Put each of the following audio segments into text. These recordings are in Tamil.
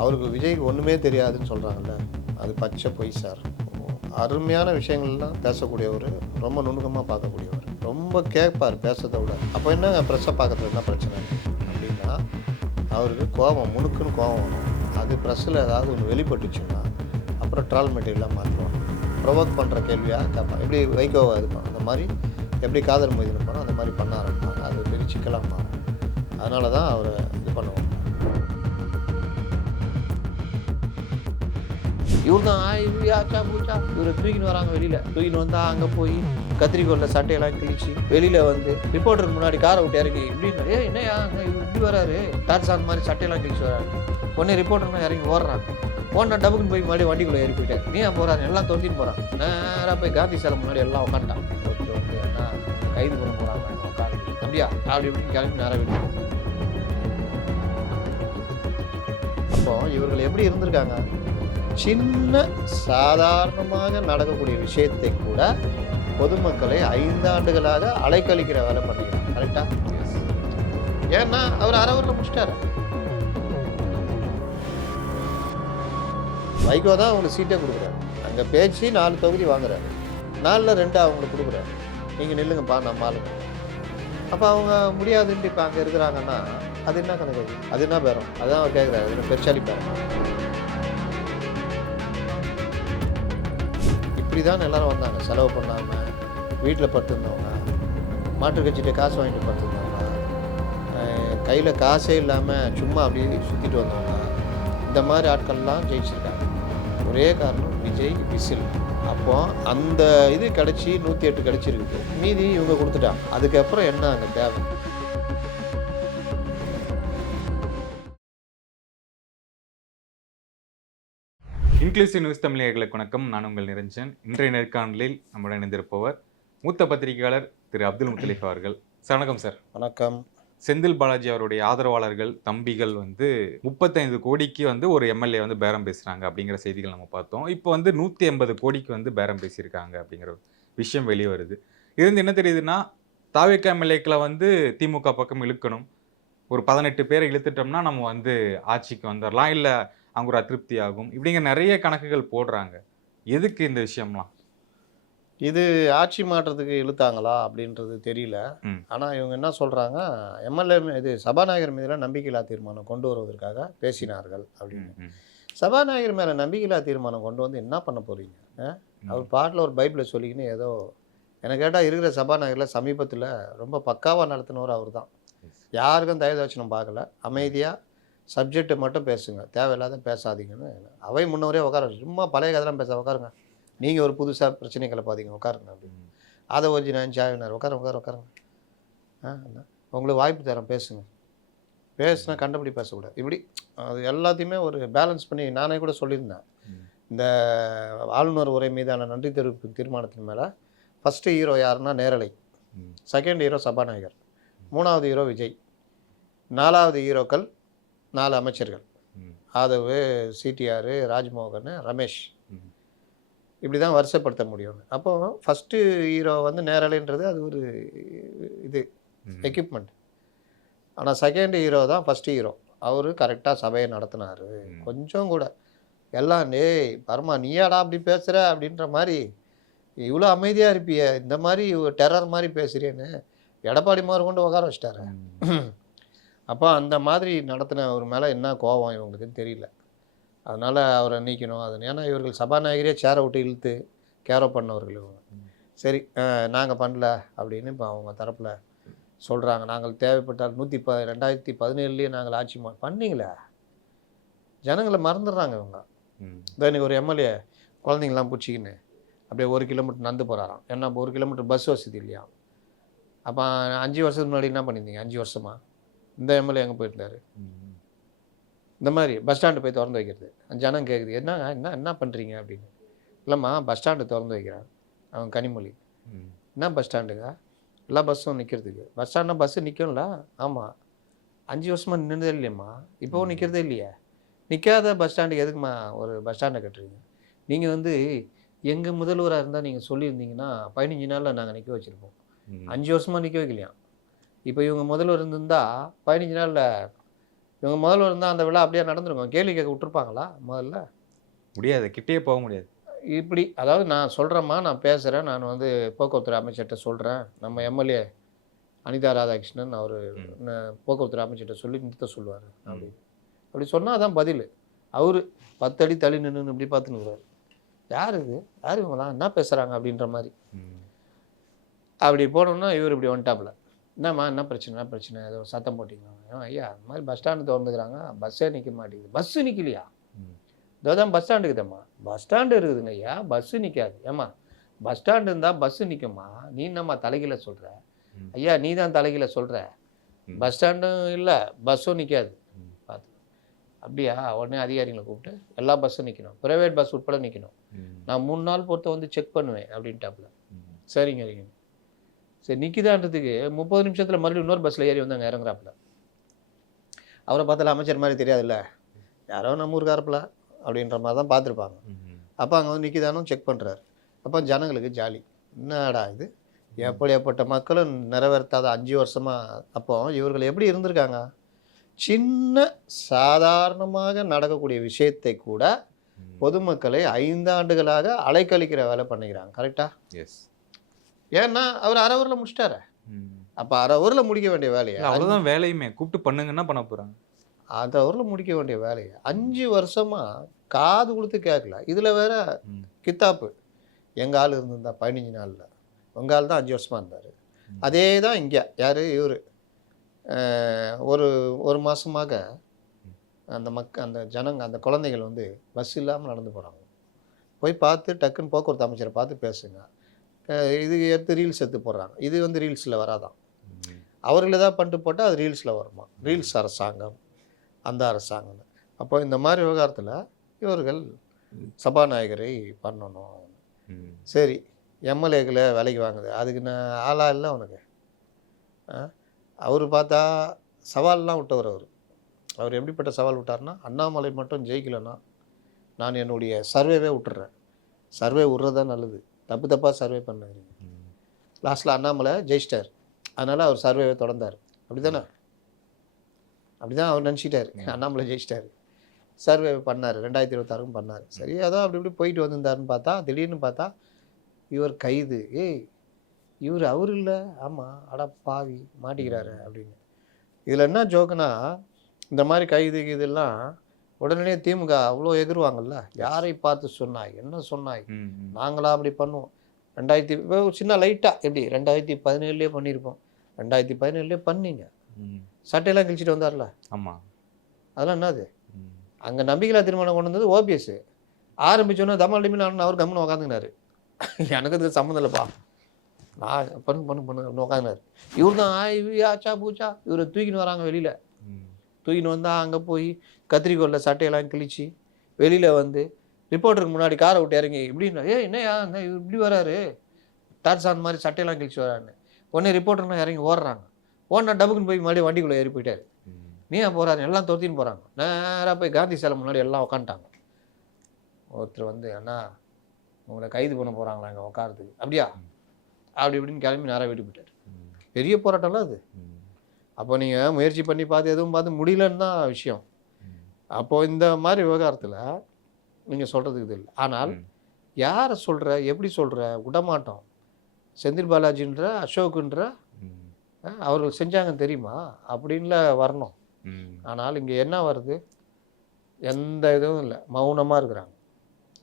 அவருக்கு விஜய்க்கு ஒன்றுமே தெரியாதுன்னு சொல்கிறாங்கல்ல, அது பச்சை பொய் சார். அருமையான விஷயங்கள்லாம் பேசக்கூடியவர், ரொம்ப நுணுக்கமாக பார்க்கக்கூடியவர், ரொம்ப கேட்பார் பேசுறதை விட. அப்போ என்ன ப்ரெஸ்ஸை பார்க்கறதுல என்ன பிரச்சனை அப்படின்னா, அவருக்கு கோபம், முணுக்குன்னு கோபம் வரும். அது ப்ரெஸ்ஸில் ஏதாவது ஒன்று வெளிப்பட்டுச்சுன்னா அப்புறம் ட்ரால் மெட்டீரியலாக மாற்றுவாங்க. ப்ரொவோக் பண்ணுற கேள்வியாக கேட்பாங்க. எப்படி வைகோவை இருப்பாங்க, அந்த மாதிரி எப்படி காதல் மொய்தீன் இருப்பானோ அந்த மாதிரி பண்ண ஆரம்பிப்பாங்க. அது பெரிய சிக்கலாக மாறும். அதனால தான் அவரை இது பண்ணுவோம். இவர் தான் ஆச்சா பூச்சா இவரை தூக்கின்னு வராங்க. வெளியில் தூக்கின்னு வந்தால் அங்கே போய் கத்திரிக்கோளில் சட்டையெல்லாம் கிழிச்சு வெளியில் வந்து ரிப்போர்ட்டருக்கு முன்னாடி காரை விட்டு இறங்கி இப்படின்னு என்னையா அங்கே இவர் இப்படி வராரு, டார்சான் மாதிரி சட்டையெல்லாம் கிழிச்சு வராரு. உடனே ரிப்போர்ட்டர்னா இறங்கி ஓடுறாங்க. போன டபுக்குன்னு போய் மறுபடியும் வண்டிக்குள்ளே ஏறி போயிட்டேன். நீ ஏன் போகிறாரு, எல்லாம் தொத்தின்னு போகிறான். நேராக போய் காந்தி சாலை முன்னாடி எல்லாம் உட்காந்துட்டான். வந்து என்ன கைது பண்ண போகிறாங்க உட்காந்து அப்படியா அப்படி இப்படின்னு கிளம்பி நேராக விட்டு. அப்போ இவர்கள் எப்படி இருந்திருக்காங்க, சின்ன சாதாரணமாக நடக்கக்கூடிய விஷயத்தை கூட பொதுமக்களை 5 ஆண்டுகளாக அலைக்கழிக்கிற வேலை பண்ணிக்கிறாங்க. கரெக்டா? ஏன்னா அவர் அறவரில் முடிச்சிட்டாரு. வைகோ தான் அவங்களுக்கு சீட்டே கொடுக்குறாரு. அங்கே பேச்சு 4 தொகுதி வாங்குறாரு, 4ல் 2 அவங்களுக்கு கொடுக்குறாரு. நீங்கள் நில்லுங்கப்பா நம்ம ஆளுங்க. அப்போ அவங்க முடியாதுன்ட்டு இப்போ அங்கே இருக்கிறாங்கன்னா அது என்ன கணக்கு, அது என்ன பேரம்? அதுதான் அவர் கேட்குறாரு, அது பெருசாலி பேரம். இப்படி தான் எல்லோரும் வந்தாங்க. செலவு பண்ணாமல் வீட்டில் படுத்துருந்தவங்க, மாற்று கட்சிகிட்ட காசு வாங்கிட்டு படுத்துருந்தவங்க, கையில் காசே இல்லாமல் சும்மா அப்படியே சுற்றிட்டு வந்தவங்க, இந்த மாதிரி ஆட்கள்லாம் ஜெயிச்சிருக்காங்க. ஒரே காரணம் விஜய் விசில். அப்போ அந்த இது கிடச்சி 108 கிடச்சிருக்கு, மீதி இவங்க கொடுத்துட்டாங்க. அதுக்கப்புறம் என்ன அங்கே தேவை? இன்க்ளூசிவ் நியூஸ் தமிழர்களுக்கு வணக்கம். நான் உங்கள் நிரஞ்சன். இன்றைய நேர்காணலில் நம்முடன் இணைந்திருப்பவர் மூத்த பத்திரிகையாளர் திரு அப்துல் முத்தலீஃப் அவர்கள். சார் வணக்கம். சார் வணக்கம். செந்தில் பாலாஜி அவருடைய ஆதரவாளர்கள் தம்பிகள் 35 கோடிக்கு ஒரு எம்எல்ஏ பேரம் பேசுகிறாங்க அப்படிங்கிற செய்திகள் நம்ம பார்த்தோம். இப்போ 180 கோடிக்கு பேரம் பேசியிருக்காங்க அப்படிங்கிற விஷயம் வெளியே வருது. இருந்து என்ன தெரியுதுன்னா, தாவேகா எம்எல்ஏக்களை திமுக பக்கம் இழுக்கணும், ஒரு 18 பேரை இழுத்துட்டோம்னா நம்ம ஆட்சிக்கு வந்துடலாம், இல்லை அவங்க ஒரு அதிருப்தி ஆகும், இப்படிங்கிற நிறைய கணக்குகள் போடுறாங்க. எதுக்கு இந்த விஷயம்லாம்? இது ஆட்சி மாற்றத்துக்கு இழுத்தாங்களா அப்படின்றது தெரியல. ஆனால் இவங்க என்ன சொல்கிறாங்க, எம்எல்ஏ இது சபாநாயகர் மீதெல்லாம் நம்பிக்கையில்லா தீர்மானம் கொண்டு வருவதற்காக பேசினார்கள் அப்படின்னு. சபாநாயகர் மேலே நம்பிக்கையில்லா தீர்மானம் கொண்டு வந்து என்ன பண்ண போகிறீங்க? அவர் பாட்டில் ஒரு பைபிளை சொல்லிக்கின்னு ஏதோ, எனக்கு கேட்டால் இருக்கிற சபாநாயகரில் சமீபத்தில் ரொம்ப பக்காவாக நடத்தினவர் அவர் தான். யாருக்கும் தயதாட்சணம் பார்க்கல, அமைதியாக சப்ஜெக்டை மட்டும் பேசுங்க, தேவையில்லாத பேசாதீங்கன்னு அவை முன்னவரே உட்கார, சும்மா பழைய கதைலாம் பேச உட்காருங்க, நீங்கள் ஒரு புதுசாக பிரச்சனை கிளப்பாதீங்க, உட்காருங்க அப்படின்னு. அதை வச்சு நான் சாவினார், உட்காருங்க உங்களுக்கு வாய்ப்பு தரேன், பேசுங்க, பேசுனா கண்டபடி பேசக்கூடாது. இப்படி அது எல்லாத்தையுமே ஒரு பேலன்ஸ் பண்ணி நானே கூட சொல்லியிருந்தேன். இந்த ஆளுநர் உரை மீதான நன்றி தெரிவிப்பு தீர்மானத்தின் மேலே ஃபஸ்ட்டு ஹீரோ யாருன்னா நேரலை, செகண்ட் ஹீரோ சபாநாயகர், 3வது ஹீரோ விஜய், 4வது ஹீரோக்கள் 4 அமைச்சர்கள், ஆதவ், சிடிஆர், ராஜ்மோகன், ரமேஷ், இப்படி தான் வரிசைப்படுத்த முடியும். அப்போ ஃபஸ்ட்டு ஹீரோ நேரலைன்றது அது ஒரு இது எக்யூப்மெண்ட். ஆனால் செகண்ட் ஹீரோ தான் ஃபஸ்ட்டு ஹீரோ. அவர் கரெக்டாக சபையை நடத்தினார். கொஞ்சம் கூட எல்லாம் பரமா நீயாடா அப்படி பேசுகிற அப்படின்ற மாதிரி, இவ்வளோ அமைதியாக இருப்பிய, இந்த மாதிரி டெரர் மாதிரி பேசுகிறேன்னு எடப்பாடி மாதிரி கொண்டு உட்கார வச்சிட்டாரு. அப்போ அந்த மாதிரி நடத்தின ஒரு மேலே என்ன கோபம் இவங்களுக்குன்னு தெரியல. அதனால் அவரை நீக்கணும். அது ஏன்னா இவர்கள் சபாநாயகரே சேரை விட்டு இழுத்து கேரோ பண்ணவர்கள் இவங்க. சரி நாங்கள் பண்ணல அப்படின்னு இப்போ அவங்க தரப்பில் சொல்கிறாங்க. நாங்கள் தேவைப்பட்டால் 2017 நாங்கள் ஆட்சி பண்ணிங்களே, ஜனங்களை மறந்துடுறாங்க இவங்க. இன்றைக்கி ஒரு எம்எல்ஏ குழந்தைங்களாம் பிடிச்சிக்கின்னு அப்படியே 1 கிலோமீட்டர் நடந்து போகிறாராம். ஏன்னா 1 கிலோமீட்டர் பஸ் வசதி இல்லையா. அப்போ 5 வருஷத்துக்கு முன்னாடி என்ன பண்ணியிருந்தீங்க? 5 வருஷமா இந்த எம்எல்ஏ எங்கே போயிருந்தார்? இந்த மாதிரி பஸ் ஸ்டாண்டு போய் திறந்து வைக்கிறது. ஜனம் கேட்குது, என்ன பண்ணுறீங்க அப்படின்னு. இல்லைம்மா பஸ் ஸ்டாண்டு திறந்து வைக்கிறான் அவன் கனிமொழி. என்ன பஸ் ஸ்டாண்டுங்க? எல்லா பஸ்ஸும் நிற்கிறதுக்கு. பஸ் ஸ்டாண்டில் பஸ்ஸு நிற்கும்ல. ஆமாம், 5 வருஷமாக நின்றதே இல்லையம்மா, இப்போவும் நிற்கிறதே இல்லையே. நிற்காத பஸ் ஸ்டாண்டுக்கு எதுக்குமா ஒரு பஸ் ஸ்டாண்டை கட்டுறீங்க? நீங்கள் எங்கள் முதல்வராக இருந்தால் நீங்கள் சொல்லியிருந்தீங்கன்னா 15 நாளில் நாங்கள் நிற்க வச்சுருப்போம். 5 வருஷமாக நிற்க வைக்கலையாம். இப்போ இவங்க முதல்வர் இருந்திருந்தால் 15 நாளில் இவங்க முதல்வர் இருந்தால் அந்த விழா அப்படியே நடந்துருக்கும். கேள்வி கேட்க விட்டுருப்பாங்களா முதல்ல? முடியாது, கிட்டேயே போக முடியாது. இப்படி அதாவது நான் சொல்கிறேம்மா, நான் பேசுகிறேன், நான் வந்து போக்குவரத்துறை அமைச்சர்கிட்ட சொல்கிறேன், நம்ம எம்எல்ஏ அனிதா ராதாகிருஷ்ணன் அவர் ம். போக்குவரத்துறை அமைச்சர்கிட்ட சொல்லி நிறுத்த சொல்லுவார் அப்படின்னு. அப்படி சொன்னால் அதான் பதில். அவர் 10 அடி தள்ளி நின்று இப்படி பார்த்துன்னுக்குறாரு. யார் இது? யார் இவங்களாம் என்ன பேசுகிறாங்க அப்படின்ற மாதிரி. ம். அப்படி போனோம்னா இவர் இப்படி வந்துட்டாப்புல. என்னம்மா என்ன பிரச்சனை, என்ன பிரச்சனை, ஏதோ சத்தம் போட்டிங்களா? ஐயா இந்த மாதிரி பஸ் ஸ்டாண்டு திறந்துக்கிறாங்க, பஸ்ஸே நிற்க மாட்டேங்குது. பஸ்ஸு நிற்கலையா? ம். இதோ தான் பஸ் ஸ்டாண்டு இருக்குதம்மா. பஸ் ஸ்டாண்டு இருக்குதுங்க ஐயா, பஸ்ஸு நிற்காது. ஏம்மா பஸ் ஸ்டாண்டு இருந்தால் பஸ்ஸு நிற்கும்மா, நீ என்னம்மா தலைகீழ சொல்கிற? ம். ஐயா நீ தான் தலைகீழ சொல்கிற. ம். பஸ் ஸ்டாண்டும் இல்லை, பஸ்ஸும் நிற்காது. ம். பார்த்து அப்படியா? உடனே அதிகாரிகளை கூப்பிட்டு எல்லா பஸ்ஸும் நிற்கணும், ப்ரைவேட் பஸ் உட்பட நிற்கணும். ம். நான் 3 நாள் பொறுத்த வந்து செக் பண்ணுவேன் அப்படின்ட்டாப்புல. ம். சரிங்க சரிங்க. சரி நிற்கிதான்றதுக்கு 30 நிமிஷத்தில் மறுபடியும் இன்னொரு பஸ்ஸில் ஏறி வந்து அங்கே இறங்குறாப்புல. அவரை பார்த்தால அமைச்சர் மாதிரி தெரியாதுல்ல, யாரோ நம்ம ஊருக்காரப்பில் அப்படின்ற மாதிரி தான் பார்த்துருப்பாங்க. ம். அப்போ அங்கே வந்து நிற்கிதானும் செக் பண்ணுறாரு. அப்போ ஜனங்களுக்கு ஜாலி. என்னடா இது, எப்படியாப்பட்ட மக்களும் நிறைவேற்றாத 5 வருஷமாக. அப்போ இவர்கள் எப்படி இருந்திருக்காங்க? சின்ன சாதாரணமாக நடக்கக்கூடிய விஷயத்தை கூட ம். பொதுமக்களை 5 ஆண்டுகளாக அலைக்கழிக்கிற வேலை பண்ணிக்கிறாங்க. கரெக்டா? எஸ். ஏன்னா அவர் அரை ஊரில் முடிச்சிட்டாரு. ம். அப்போ அரை ஊரில் முடிக்க வேண்டிய வேலையை இல்ல, அவ்வளவுதான் வேலையுமே. கூப்பிட்டு பண்ணுங்கன்னா பண்ண போறாங்க. அந்த ஊரில் முடிக்க வேண்டிய வேலையை 5 வருஷமாக காது கொடுத்து கேட்கல. இதில் வேற ம். கித்தாப்பு. எங்கள் ஆள் இருந்திருந்தா 15 நாளில், உங்கள் ஆள் தான் 5 வருஷமாக இருந்தார். ம். அதே தான் இங்கே யார் இவர் ஒரு மாதமாக அந்த ஜனங்க அந்த குழந்தைகள் வந்து பஸ் இல்லாமல் நடந்து போகிறாங்க. போய் பார்த்து டக்குன்னு போக்குவரத்து அமைச்சரை பார்த்து பேசுங்க. இது எடுத்து ரீல்ஸ் எடுத்து போடுறாங்க. இது வந்து ரீல்ஸில் வராதான். ம். அவர்கள் ஏதாவது பண்ணிட்டு போட்டால் அது ரீல்ஸில் வருமா? ரீல்ஸ் அரசாங்கம், அந்த அரசாங்கம். அப்போ இந்த மாதிரி விவகாரத்தில் இவர்கள் சபாநாயகரை பண்ணணும். ம். சரி, எம்எல்ஏக்களை விலைக்கு வாங்குது, அதுக்கு நான் ஆளா இல்லை அவனுக்கு. அவர் பார்த்தா சவால்லாம் விட்டவர். அவர் எப்படிப்பட்ட சவால் விட்டார்னா, அண்ணாமலை மட்டும் ஜெயிக்கலைன்னா நான் என்னுடைய சர்வேவே விட்டுறேன். சர்வே விட்றதான் நல்லது, தப்பு தப்பாக சர்வே பண்ணுறீங்க. ம். லாஸ்ட்டில் அண்ணாமலை ஜெயிச்சிட்டார், அதனால் அவர் சர்வேவை தொடர்ந்தார். அப்படி தானே? அப்படி தான் அவர் நினச்சிட்டார். அண்ணாமலை ஜெயிச்சிட்டார், சர்வே பண்ணார், 2026 பண்ணார். சரி, ஏதோ அப்படி இப்படி போயிட்டு வந்திருந்தாருன்னு பார்த்தா திடீர்னு பார்த்தா இவர் கைது. ஏய் இவர் அவர் இல்லை, ஆமாம், அட பாவி மாட்டிக்கிறாரு அப்படின்னு. இதில் என்ன ஜோக்குன்னா, இந்த மாதிரி கைது இதெல்லாம் உடனே திமுக அவ்வளோ எகிருவாங்கல்ல. யாரை பார்த்து சொன்னாய், என்ன சொன்னாய், ம். ம். நாங்களாம் அப்படி பண்ணுவோம். 2000 சின்ன லைட்டாக எப்படி 2017 பண்ணியிருப்போம். 2017 பண்ணீங்க. ம். சட்டையெல்லாம் கிழிச்சிட்டு வந்தார்ல, ஆமா. அதெல்லாம் என்னது? ம். அங்கே நம்பிக்கையில்லா தீர்மானம் கொண்டு வந்தது ஓபிஎஸ். ஆரம்பிச்சோன்னே தமால் டிமில் அவர் கம்முன்னு உக்காந்துக்கினாரு. எனக்கு இதுக்கு சம்மந்தம் இல்லைப்பா, நான் பண்ணு உட்காந்துனாரு. இவர் தான் ஆச்சா பூச்சா இவரை தூக்கின்னு வராங்க வெளியில். ம். தூக்கின்னு வந்தால் அங்கே போய் கத்திரிக்கோலில் சட்டையெல்லாம் கிழிச்சு வெளியில் வந்து ரிப்போர்ட்டருக்கு முன்னாடி காரை விட்டு இறங்கி இப்படின்னா, என்னையா இவர் இப்படி வராரு, டார்சான் மாதிரி சட்டையெல்லாம் கிழிச்சு வரான்னு. உடனே ரிப்போர்ட்டர்லாம் இறங்கி ஓடுறாங்க. ஓடினா டபுக்குன்னு போய் மறுபடியும் வண்டிக்குள்ளே ஏறி போயிட்டாரு. ம். நீ ஏன் போகிறாரு, எல்லாம் துரத்தின்னு போகிறாங்க. நேராக போய் காந்தி சிலை முன்னாடி எல்லாம் உக்காந்துட்டாங்க. ஒருத்தர் வந்து, அண்ணா உங்களை கைது பண்ண போகிறாங்களா இங்கே உட்காரத்துக்கு? அப்படியா? அப்படி இப்படின்னு கிளம்பி நேராக வீட்டுக்கு போயிட்டார். ம். பெரிய போராட்டம்லாம் அது. ம். அப்போ நீங்கள் முயற்சி பண்ணி பார்த்து எதுவும் பார்த்து முடியலன்னு தான் விஷயம். ம். அப்போது இந்த மாதிரி விவகாரத்தில் நீங்கள் சொல்கிறதுக்கு இது இல்லை. ஆனால் ம். யாரை சொல்கிற, எப்படி சொல்கிற, விடமாட்டோம். செந்தில் பாலாஜின்ற அசோக்குன்ற ம். அவர்கள் செஞ்சாங்க தெரியுமா அப்படின்ல வரணும். ம். ஆனால் இங்கே என்ன வருது, எந்த இதுவும் இல்லை, மௌனமாக இருக்கிறாங்க.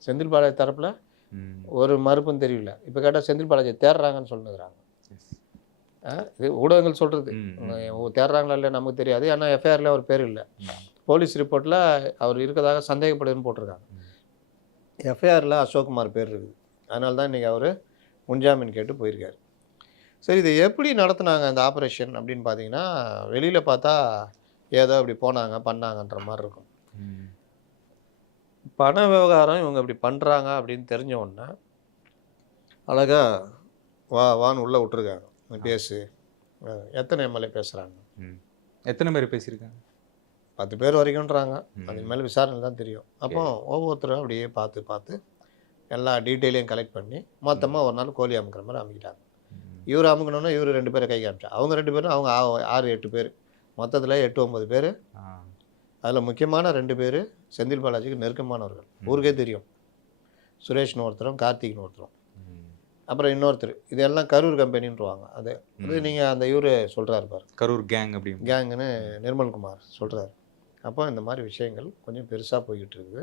செந்தில் பாலாஜி தரப்பில் ம். ஒரு மறுப்பும் தெரியல. இப்போ கேட்டால் செந்தில் பாலாஜியை தேடுறாங்கன்னு சொல்லுங்கிறாங்க. எஸ். இது ஊடகங்கள் சொல்கிறது. ம். ம். தேடுறாங்களா இல்லை நமக்கு தெரியாது. ஏன்னா எஃப்ஐஆரில் அவர் பேர் இல்லை. ம். போலீஸ் ரிப்போர்ட்டில் அவர் இருக்கதாக சந்தேகப்படுதுன்னு போட்டிருக்காங்க. ம். எஃப்ஐஆரில் அசோக்குமார் பேர் இருக்குது. அதனால தான் இன்றைக்கி அவர் முன்ஜாமீன் கேட்டு போயிருக்காரு. சரி, இதை எப்படி நடத்துனாங்க இந்த ஆப்ரேஷன் அப்படின்னு பார்த்தீங்கன்னா, வெளியில் பார்த்தா ஏதோ அப்படி போனாங்க பண்ணாங்கன்ற மாதிரி இருக்கும். ம். பண விவகாரம் இவங்க இப்படி பண்ணுறாங்க அப்படின்னு தெரிஞ்ச உடனே அழகாக வான்னு உள்ளே விட்டுருக்காங்க. நீ பேசு. எத்தனை எம்எல்ஏ பேசுகிறாங்க? ம். எத்தனை பேர் பேசியிருக்காங்க? 10 பேர் வரைக்கும்ன்றாங்க. ம். அதுக்கு மேலே விசாரணை தான் தெரியும். அப்போ ஒவ்வொருத்தரும் அப்படியே பார்த்து எல்லா டீட்டெயிலையும் கலெக்ட் பண்ணி மொத்தமாக ஒரு நாள் கோழி அமுக்கிற மாதிரி அமுக்கிட்டாங்க. ம். இவர் அமுக்கணுன்னா இவர் 2 பேரை கை காமிச்சா, அவங்க 2 பேரும், அவங்க 6-8 பேர், மொத்தத்தில் 8-9 பேர் ஆ. அதில் முக்கியமான 2 பேர் செந்தில் பாலாஜிக்கு நெருக்கமானவர்கள், ஊருக்கே தெரியும். சுரேஷ்னு ஒருத்தரும், கார்த்திக்னு ஒருத்தரும். அப்புறம் இன்னொருத்தர். இதெல்லாம் கரூர் கம்பெனின்றுவாங்க. அது நீங்கள் அந்த இவர் சொல்கிறாரு பாரு, கரூர் கேங் அப்படி கேங்குன்னு நிர்மல்குமார் சொல்கிறாரு. அப்போ இந்த மாதிரி விஷயங்கள் கொஞ்சம் பெருசாக போய்கிட்டு இருக்குது.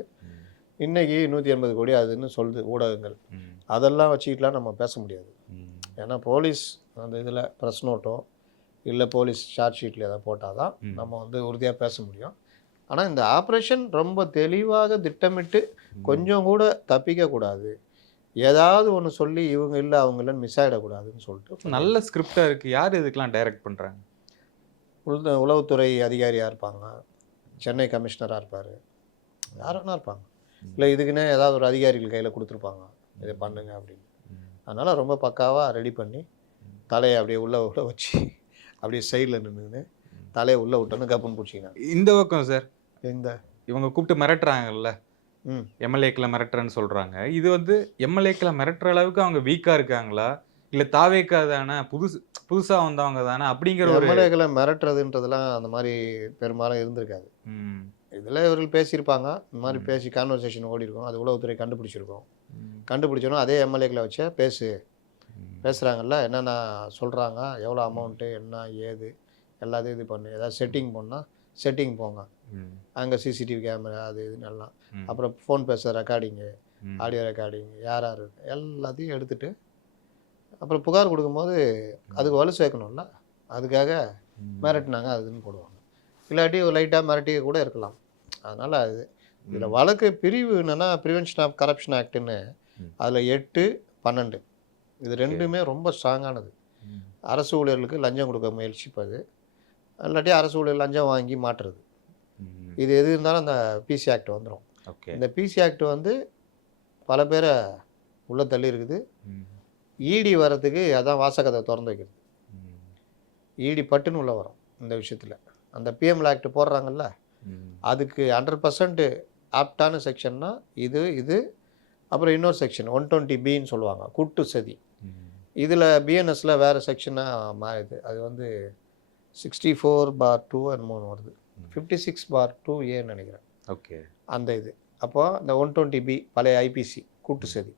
இன்றைக்கி 180 கோடி அதுன்னு சொல்லுது ஊடகங்கள். அதெல்லாம் வச்சுக்கிட்டுலாம் நம்ம பேச முடியாது. ஏன்னா போலீஸ் அந்த இதில் ப்ரெஸ் நோட்டோ இல்லை போலீஸ் சார்ஜ் ஷீட்டில் எதாவது போட்டால் தான் நம்ம வந்து உறுதியாக பேச முடியும். ஆனால் இந்த ஆப்ரேஷன் ரொம்ப தெளிவாக திட்டமிட்டு கொஞ்சம் கூட தப்பிக்கக்கூடாது, ஏதாவது ஒன்று சொல்லி இவங்க இல்லை அவங்க இல்லைன்னு மிஸ் ஆகிடக்கூடாதுன்னு சொல்லிட்டு நல்ல ஸ்கிரிப்டாக இருக்குது. யார் இதுக்கெலாம் டைரக்ட் பண்ணுறாங்க? உளவுத்துறை அதிகாரியாக இருப்பாங்க, சென்னை கமிஷனராக இருப்பார், யாருன்னா இருப்பாங்க. இல்லை இதுக்குன்னே ஏதாவது ஒரு அதிகாரிகள் கையில் கொடுத்துருப்பாங்க, இதை பண்ணுங்க அப்படின்னு. அதனால் ரொம்ப பக்காவாக ரெடி பண்ணி தலையை அப்படியே உள்ள வச்சு அப்படியே சைடில் நின்றுன்னு தலையை உள்ளே விட்டோன்னு கப்புன்னு பிடிச்சிக்கினாங்க. இந்த பக்கம் சார் இந்த இவங்க கூப்பிட்டு மிரட்டுறாங்கல்ல, எம்எல்ஏக்களை மிரட்டுறேன்னு சொல்கிறாங்க. இது வந்து எம்எல்ஏக்களை மிரட்டுற அளவுக்கு அவங்க வீக்காக இருக்காங்களா, இல்லை தாவேக்கா தானே புதுசாக வந்தவங்க தானே அப்படிங்கிற ஒரு எம்எல்ஏக்களை மிரட்டுறதுன்றதுலாம் அந்த மாதிரி பெரும்பாலும் இருந்திருக்காது. இதில் இவர்கள் பேசியிருப்பாங்க, இந்த மாதிரி பேசி கான்வர்சேஷன் ஓடி இருக்கும், அது உளவுத்துறை கண்டுபிடிச்சிருக்கோம். கண்டுபிடிச்சோன்னா அதே எம்எல்ஏக்களை வச்சு பேசுகிறாங்கல்ல, என்னென்ன சொல்கிறாங்க, எவ்வளோ அமௌண்ட்டு, என்ன ஏது எல்லாத்தையும் இது பண்ணு, ஏதாவது செட்டிங் பண்ணால் செட்டிங் போங்க, அங்கே சிசிடிவி கேமரா அது இதுன்னு எல்லாம், அப்புறம் ஃபோன் பேசுகிற ரெக்கார்டிங்கு, ஆடியோ ரெக்கார்டிங்கு, யார் யார் எல்லாத்தையும் எடுத்துகிட்டு அப்புறம் புகார் கொடுக்கும்போது அதுக்கு வலு சேர்க்கணும்ல, அதுக்காக மிரட்டினாங்க அதுன்னு போடுவாங்க. இல்லாட்டி ஒரு லைட்டாக மிரட்டிய கூட இருக்கலாம். அதனால் அது இதில் வழக்கு பிரிவு என்னென்னா ப்ரிவென்ஷன் ஆஃப் கரப்ஷன் ஆக்டுன்னு, அதில் 8, 12 இது ரெண்டுமே ரொம்ப ஸ்ட்ராங்கானது. அரசு ஊழியர்களுக்கு லஞ்சம் கொடுக்க முயற்சிப்பது, இல்லாட்டி அரசு ஊழியர் லஞ்சம் வாங்கி மாட்டுறது, இது எது இருந்தாலும் அந்த பிசி ஆக்ட் வந்துடும். இந்த பிசி ஆக்ட் வந்து பல பேரை உள்ளே தள்ளி இருக்குது. இடி வர்றதுக்கு அதான் வாசகத்தை திறந்து வைக்கிறது. இடி பட்டுன்னு உள்ளே வரும் இந்த விஷயத்தில். அந்த பிஎம்எல் ஆக்ட் போடுறாங்கல்ல, அதுக்கு 100% ஆப்டான செக்ஷன்னா இது அப்புறம் இன்னொரு செக்ஷன் 120Bன்னு சொல்லுவாங்க, கூட்டு சதி. இதில் பிஎன்எஸில் வேறு செக்ஷனாக மாறுது. அது வந்து 64/2 என்னமோ வருது, 56/2A நினைக்கிறேன். அந்த இது அப்போது இந்த 120B பழைய ஐபிசி கூட்டு சதி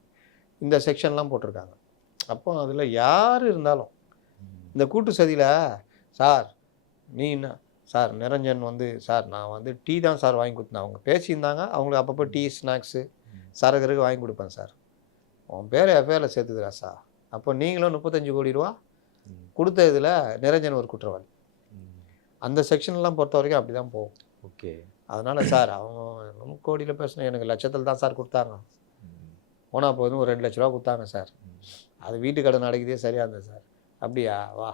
இந்த செக்ஷன்லாம் போட்டிருக்காங்க. அப்போ அதில் யார் இருந்தாலும் இந்த கூட்டு சதியில், சார் நீ என்ன சார் நிரஞ்சன் வந்து, சார் நான் வந்து டீ தான் சார் வாங்கி கொடுத்தேன், அவங்க பேசியிருந்தாங்க, அவங்களுக்கு அப்பப்போ டீ ஸ்நாக்ஸு சரகருக்கு வாங்கி கொடுப்பேன் சார், உன் பேரை எஃப்ஐஆரில் சேர்த்துக்கிறா சார், அப்போ நீங்களும் 35 கோடி ரூபா கொடுத்த இதில் நிரஞ்சன் ஒரு குற்றவாளி. அந்த செக்ஷன்லாம் பொறுத்த வரைக்கும் அப்படி தான் போகும். அதனால் சார் அவங்க 100 கோடியில் பேசினேன், எனக்கு லட்சத்தில் தான் சார் கொடுத்தாங்க, போனால் போதும் ஒரு 2 லட்ச ரூபா கொடுத்தாங்க சார், அது வீட்டு கடன் அடைக்கிறதே சரியாக இருந்தது சார். அப்படியா, வா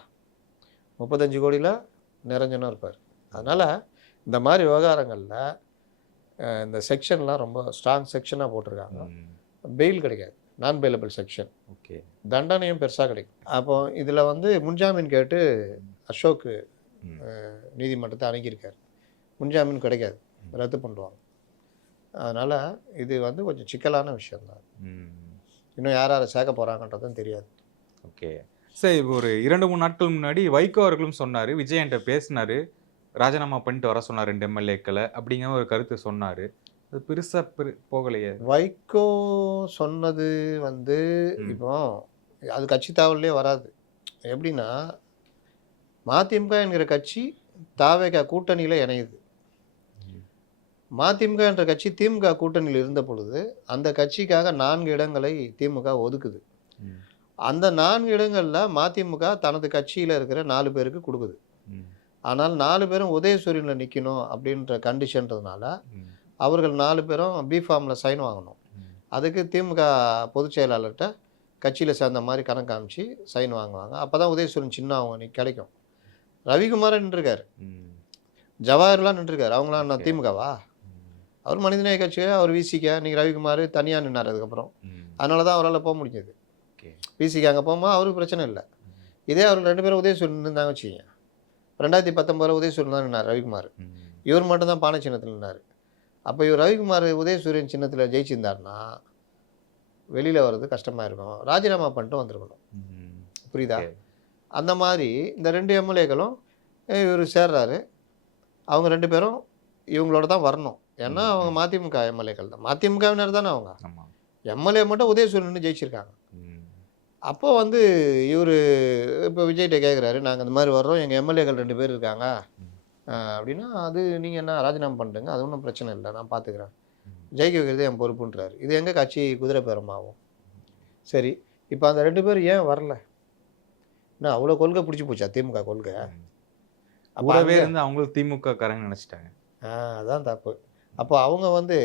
35 கோடியில் நிரஞ்சனும் இருப்பார். அதனால் இந்த மாதிரி விவகாரங்களில் இந்த செக்ஷன்லாம் ரொம்ப ஸ்ட்ராங் செக்ஷனாக போட்டிருக்காங்க. பெயில் கிடைக்காது, நான் பெயிலபிள் செக்ஷன். தண்டனையும் பெருசாக கிடைக்கும். அப்போ இதில் வந்து முன்ஜாமீன் கேட்டு அசோக் நீதிமன்றத்தை அணுகியிருக்கார். முன்ஜாமீன் கிடைக்காது, ரத்து பண்ணுவாங்க. அதனால் இது வந்து கொஞ்சம் சிக்கலான விஷயம்தான். இன்னும் யார் யாரை சேர்க்க போகிறாங்கன்றதும் தெரியாது. சரி, ஒரு 2-3 நாட்கள் முன்னாடி வைகோ அவர்களும் சொன்னார், விஜயன்ட்ட பேசினார், ராஜினாமா பண்ணிட்டு வர சொன்னார் 2 எம்எல்ஏக்களை அப்படிங்கிற ஒரு கருத்து சொன்னார். அது பெருசாக போகலையே. வைகோ சொன்னது வந்து இப்போ அது கட்சி தாவல்லே வராது. எப்படின்னா மதிமுக என்கிற கட்சி தாவேகா கூட்டணியில் இணையுது. மதிமுக என்ற கட்சி திமுக கூட்டணியில் இருந்த பொழுது அந்த கட்சிக்காக 4 இடங்களை திமுக ஒதுக்குது. அந்த 4 இடங்களில் மதிமுக தனது கட்சியில் இருக்கிற 4 பேருக்கு கொடுக்குது. ஆனால் 4 பேரும் உதயசூரியனில் நிற்கணும் அப்படின்ற கண்டிஷன்றதுனால அவர்கள் 4 பேரும் பிஃபார்மில் சைன் வாங்கணும். அதுக்கு திமுக பொதுச் செயலாளர்கிட்ட கட்சியில் சேர்ந்த மாதிரி கணக்கு காமிச்சு சைன் வாங்குவாங்க. அப்போ தான் உதயசூரியன் சின்ன அவங்க கிடைக்கும். ரவிக்குமார் நின்றுருக்கார், ஜவாஹர்லாம் நின்றுருக்கார். அவங்களாம் நான் திமுகவா? அவர் மனிதநேய கட்சியை அவர் விசிக்க, நீங்கள் ரவிக்குமார் தனியாக நின்னார். அதுக்கப்புறம் அதனால தான் அவரால் போக முடிஞ்சது. விசிக்கு அங்கே போகும்போது அவருக்கு பிரச்சனை இல்லை. இதே அவர் 2 பேரும் உதயசூரியன் இருந்தாங்க வச்சுக்கோங்க. 2019 உதயசூரியன் தான் நின்னார் ரவிக்குமார், இவர் மட்டும்தான் பானை சின்னத்தில் நின்னார். அப்போ இவர் ரவிக்குமார் உதயசூரியன் சின்னத்தில் ஜெயிச்சிருந்தாருன்னா வெளியில் வர்றது கஷ்டமாக இருக்கும், ராஜினாமா பண்ணிட்டு வந்திருக்கணும். புரியுதா? அந்த மாதிரி இந்த 2 எம்எல்ஏக்களும் இவர் சேர்றாரு. அவங்க 2 பேரும் இவங்களோட தான் வரணும். ஏன்னா அவங்க மதிமுக எம்எல்ஏக்கள் தான். மதிமுகவினர் தானே அவங்க. ஆமா. எம்எல்ஏ மட்டும் உதயசூரியன் நின்னு ஜெயிச்சிருக்காங்க. ம். அப்போ வந்து இவரு இப்போ விஜய்ட்ட கேட்குறாரு, நாங்க இந்த மாரி வர்றோம். எங்க எம்எல்ஏக்கள் 2 பேர் இருக்காங்க. ம். அப்படின்னா, அது நீங்க என்ன ராஜினாமா பண்ணிடுங்க. அது ஒண்ணும் பிரச்சனை இல்ல. நான் பார்த்துக்கிறேன். ம். ஜெயிக்க வைக்கிறது என் பொறுப்புன்றாரு. இது எங்க கட்சி குதிரை பேரமாகும்? சரி. இப்ப அந்த 2 பேரும் ஏன் வரல? என்ன அவ்வளோ கொள்கை புடிச்சு போச்சா திமுக கொள்கை? அப்ப கூடவே அங்க இருந்து அவங்களும் திமுக காரங்க நினைச்சிட்டாங்க. அதான் தப்பு. அப்போ அவங்க வந்து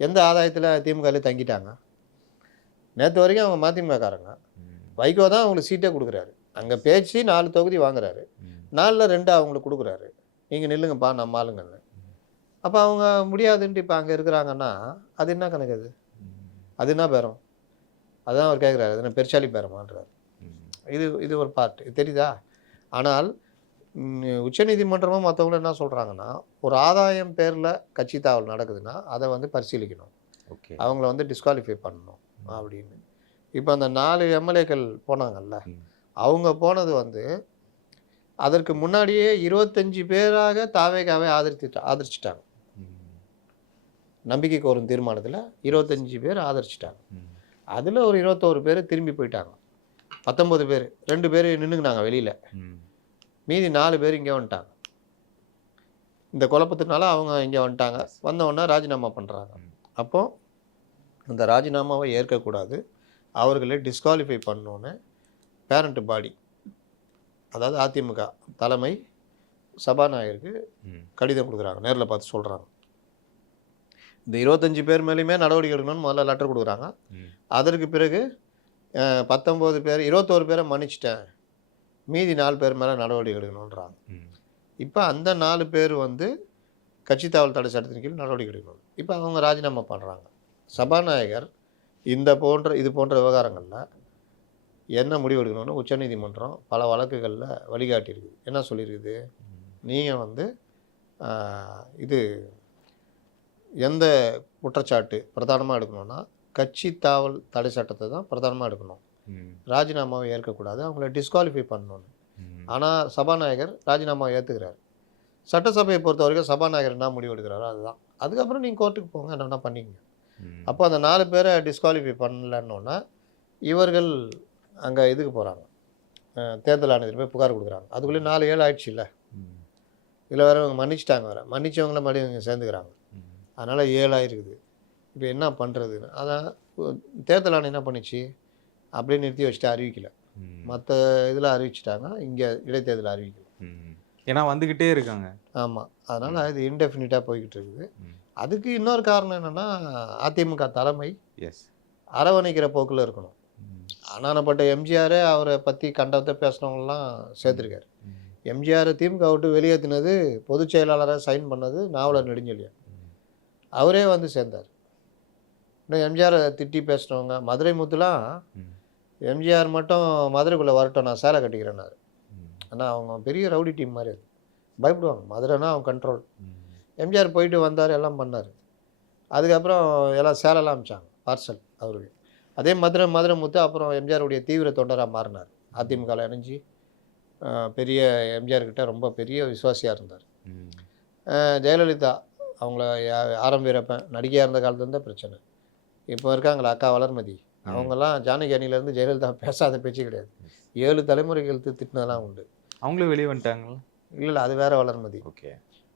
எந்த ஆதாயத்துல திமுகலே தங்கிட்டாங்க? நேத்து வரைக்கும் அவங்க மதிமுககாரங்க. ம். வைகோ தான் அவங்களுக்கு சீட்டே குடுக்குறாரு. அங்க பேசி 4 தொகுதி வாங்குறாரு. ம். 4ல 2 அவங்களுக்கு குடுக்குறாரு. நீங்க நில்லுங்கப்பா நம்ம ஆளுங்கன்னு. அப்ப அவங்க முடியாதுன்ட்டு இப்ப அங்க இருக்கிறாங்கன்னா, அது என்ன கணக்கு அது? ம். அது என்ன பேரம்? அதான் அவர் கேட்குறாரு. அது என்ன பெருச்சாளி பேரமான்றாரு. ம். இது இது ஒரு பார்ட். தெரியுதா? ஆனால் உச்சநீதிமன்றமும் மத்தவங்களும் என்ன சொல்றாங்கன்னா, ஒரு ஆதாயம் பேர்ல கட்சி தாவல் நடக்குதுன்னா, அத வந்து பரிசீலிக்கணும். ஓகே. அவங்கள வந்து டிஸ்குவாலிஃபை பண்ணணும் அப்படின்னு. இப்ப அந்த 4 எம்எல்ஏக்கள் போனாங்கல்ல, ம். அவங்க போனது வந்து அதற்கு முன்னாடியே 25 பேராக தாவேகாவை ஆதரிச்சுட்டாங்க. ம். நம்பிக்கை கோரும் தீர்மானத்துல 25 பேர் ஆதரிச்சுட்டாங்க. ம். அதுல ஒரு 21 பேர் திரும்பி போயிட்டாங்க. 19 பேர். 2 பேர் நின்னுக்குனாங்க வெளியில. ம். மீதி 4 பேர் இங்க வந்துட்டாங்க. இந்த குழப்பத்தினால அவங்க இங்க வந்துட்டாங்க. வந்த உடனே ராஜினாமா பண்றாங்க. ம். அப்போ அந்த ராஜினாமாவை ஏற்கக்கூடாது. அவர்களை டிஸ்குவாலிஃபை பண்ணணும்னு பேரண்ட் பாடி, அதாவது அதிமுக தலைமை சபாநாயகருக்கு ம். கடிதம் கொடுக்குறாங்க. நேர்ல பார்த்து சொல்றாங்க. இந்த 25 பேர் மேலேயுமே நடவடிக்கை எடுக்கணும்னு முதல்ல லெட்டர் கொடுக்குறாங்க. ம். அதற்கு பிறகு 19 பேர் 21 பேரை மன்னிச்சிட்டேன். மீதி 4 பேர் மேலே நடவடிக்கை எடுக்கணுன்றாங்க. ம். இப்போ அந்த 4 பேர் வந்து கட்சி தாவல் தடை சட்டத்தின் கீழ் நடவடிக்கை எடுக்கணும். இப்போ அவங்க ராஜினாமா பண்ணுறாங்க. சபாநாயகர் இது போன்ற விவகாரங்களில் என்ன முடிவு எடுக்கணும்னு உச்சநீதிமன்றம் பல வழக்குகளில் வழிகாட்டியிருக்குது. என்ன சொல்லியிருக்குது? நீங்கள் வந்து இது எந்த குற்றச்சாட்டு பிரதானமாக எடுக்கணும்னா கட்சி தாவல் தடை சட்டத்தை தான் பிரதானமாக எடுக்கணும். ம். ராஜினாமாவை ஏற்கக்கூடாது. அவங்கள டிஸ்குவாலிஃபை பண்ணணும்னு. ம். ஆனால் சபாநாயகர் ராஜினாமாவை ஏற்றுக்கிறார். சட்டசபையை பொறுத்த வரைக்கும் சபாநாயகர் என்ன முடிவு எடுக்கிறாரோ அதுதான். அதுக்கப்புறம் நீங்கள் கோர்ட்டுக்கு போங்க, என்னென்னா பண்ணிக்கங்க. ம். அப்போ அந்த 4 பேரை டிஸ்குவாலிஃபை பண்ணலன்னொன்னா இவர்கள் அங்கே இதுக்கு போகிறாங்க. தேர்தல் ஆணையத்தில் போய் புகார் கொடுக்குறாங்க. அதுக்குள்ளே 4-7 ஆயிடுச்சு இல்லை. ம். இதில் வேறு இவங்க மன்னிச்சிட்டாங்க வேறு. மன்னிச்சவங்கள மறுபடியும் இவங்க சேர்ந்துக்கிறாங்க. ம். அதனால் 7 ஆயிருக்குது. இப்போ என்ன பண்ணுறதுன்னு அதான் தேர்தல் ஆணையம் என்ன பண்ணிச்சு? அப்படியே நிறுத்தி வச்சுட்டு அறிவிக்கல. ம். மற்ற இதில் அறிவிச்சிட்டாங்க. இங்கே இடைத்தேர்தல் அறிவிக்கல. ம். ஏன்னா வந்துகிட்டே இருக்காங்க. ஆமாம். அதனால் இது இன்டெஃபினிட்டாக போய்கிட்டு இருக்குது. ம். அதுக்கு இன்னொரு காரணம் என்னென்னா அதிமுக தலைமை எஸ். அரவணைக்கிற போக்கில் இருக்கணும். ம். ஆனானப்பட்ட எம்ஜிஆரே அவரை பற்றி கண்டத்தை பேசினவங்களாம் சேர்த்துருக்காரு. ம். எம்ஜிஆர் திமுக விட்டு வெளியேற்றினது பொதுச் செயலாளராக சைன் பண்ணது நாவலர் நெடுஞ்செழியன். ம். அவரே வந்து சேர்ந்தார். இன்னும் எம்ஜிஆரை திட்டி பேசினவங்க மதுரை முத்துலாம் ம். எம்ஜிஆர் மட்டும் மதுரைக்குள்ளே வரட்டும் நான் சேலை கட்டிக்கிறேன்னாரு. ம். ஆனால் அவங்க பெரிய ரவுடி டீம் மாதிரி அது. பயப்படுவாங்க. மதுரைனா அவங்க கண்ட்ரோல். ம். எம்ஜிஆர் போயிட்டு வந்தார், எல்லாம் பண்ணார். அதுக்கப்புறம் எல்லாம் சேலைலாம் அமிச்சாங்க பார்சல் அவருக்கு. அதே மதுரை முத்து அப்புறம் எம்ஜிஆருடைய தீவிர தொண்டராக மாறினார். அதிமுகவில் இணைஞ்சி பெரிய எம்ஜிஆர்கிட்ட ரொம்ப பெரிய விசுவாசியாக இருந்தார். ம். ஜெயலலிதா அவங்கள ஆரம் வீரப்பன் நடிகையாக இருந்த காலத்துலேருந்தே பிரச்சனை. இப்போ இருக்காங்களா அக்கா வளர்மதி, அவங்கெல்லாம் ஜானகி அணிலேருந்து ஜெயலலிதா பேசாத பேச்சு கிடையாது. 7 தலைமுறைகள் திட்டினதெல்லாம் உண்டு. அவங்களும் வெளியே வந்துட்டாங்களா? இல்லை அது வேற வளர்மதி. ஓகே.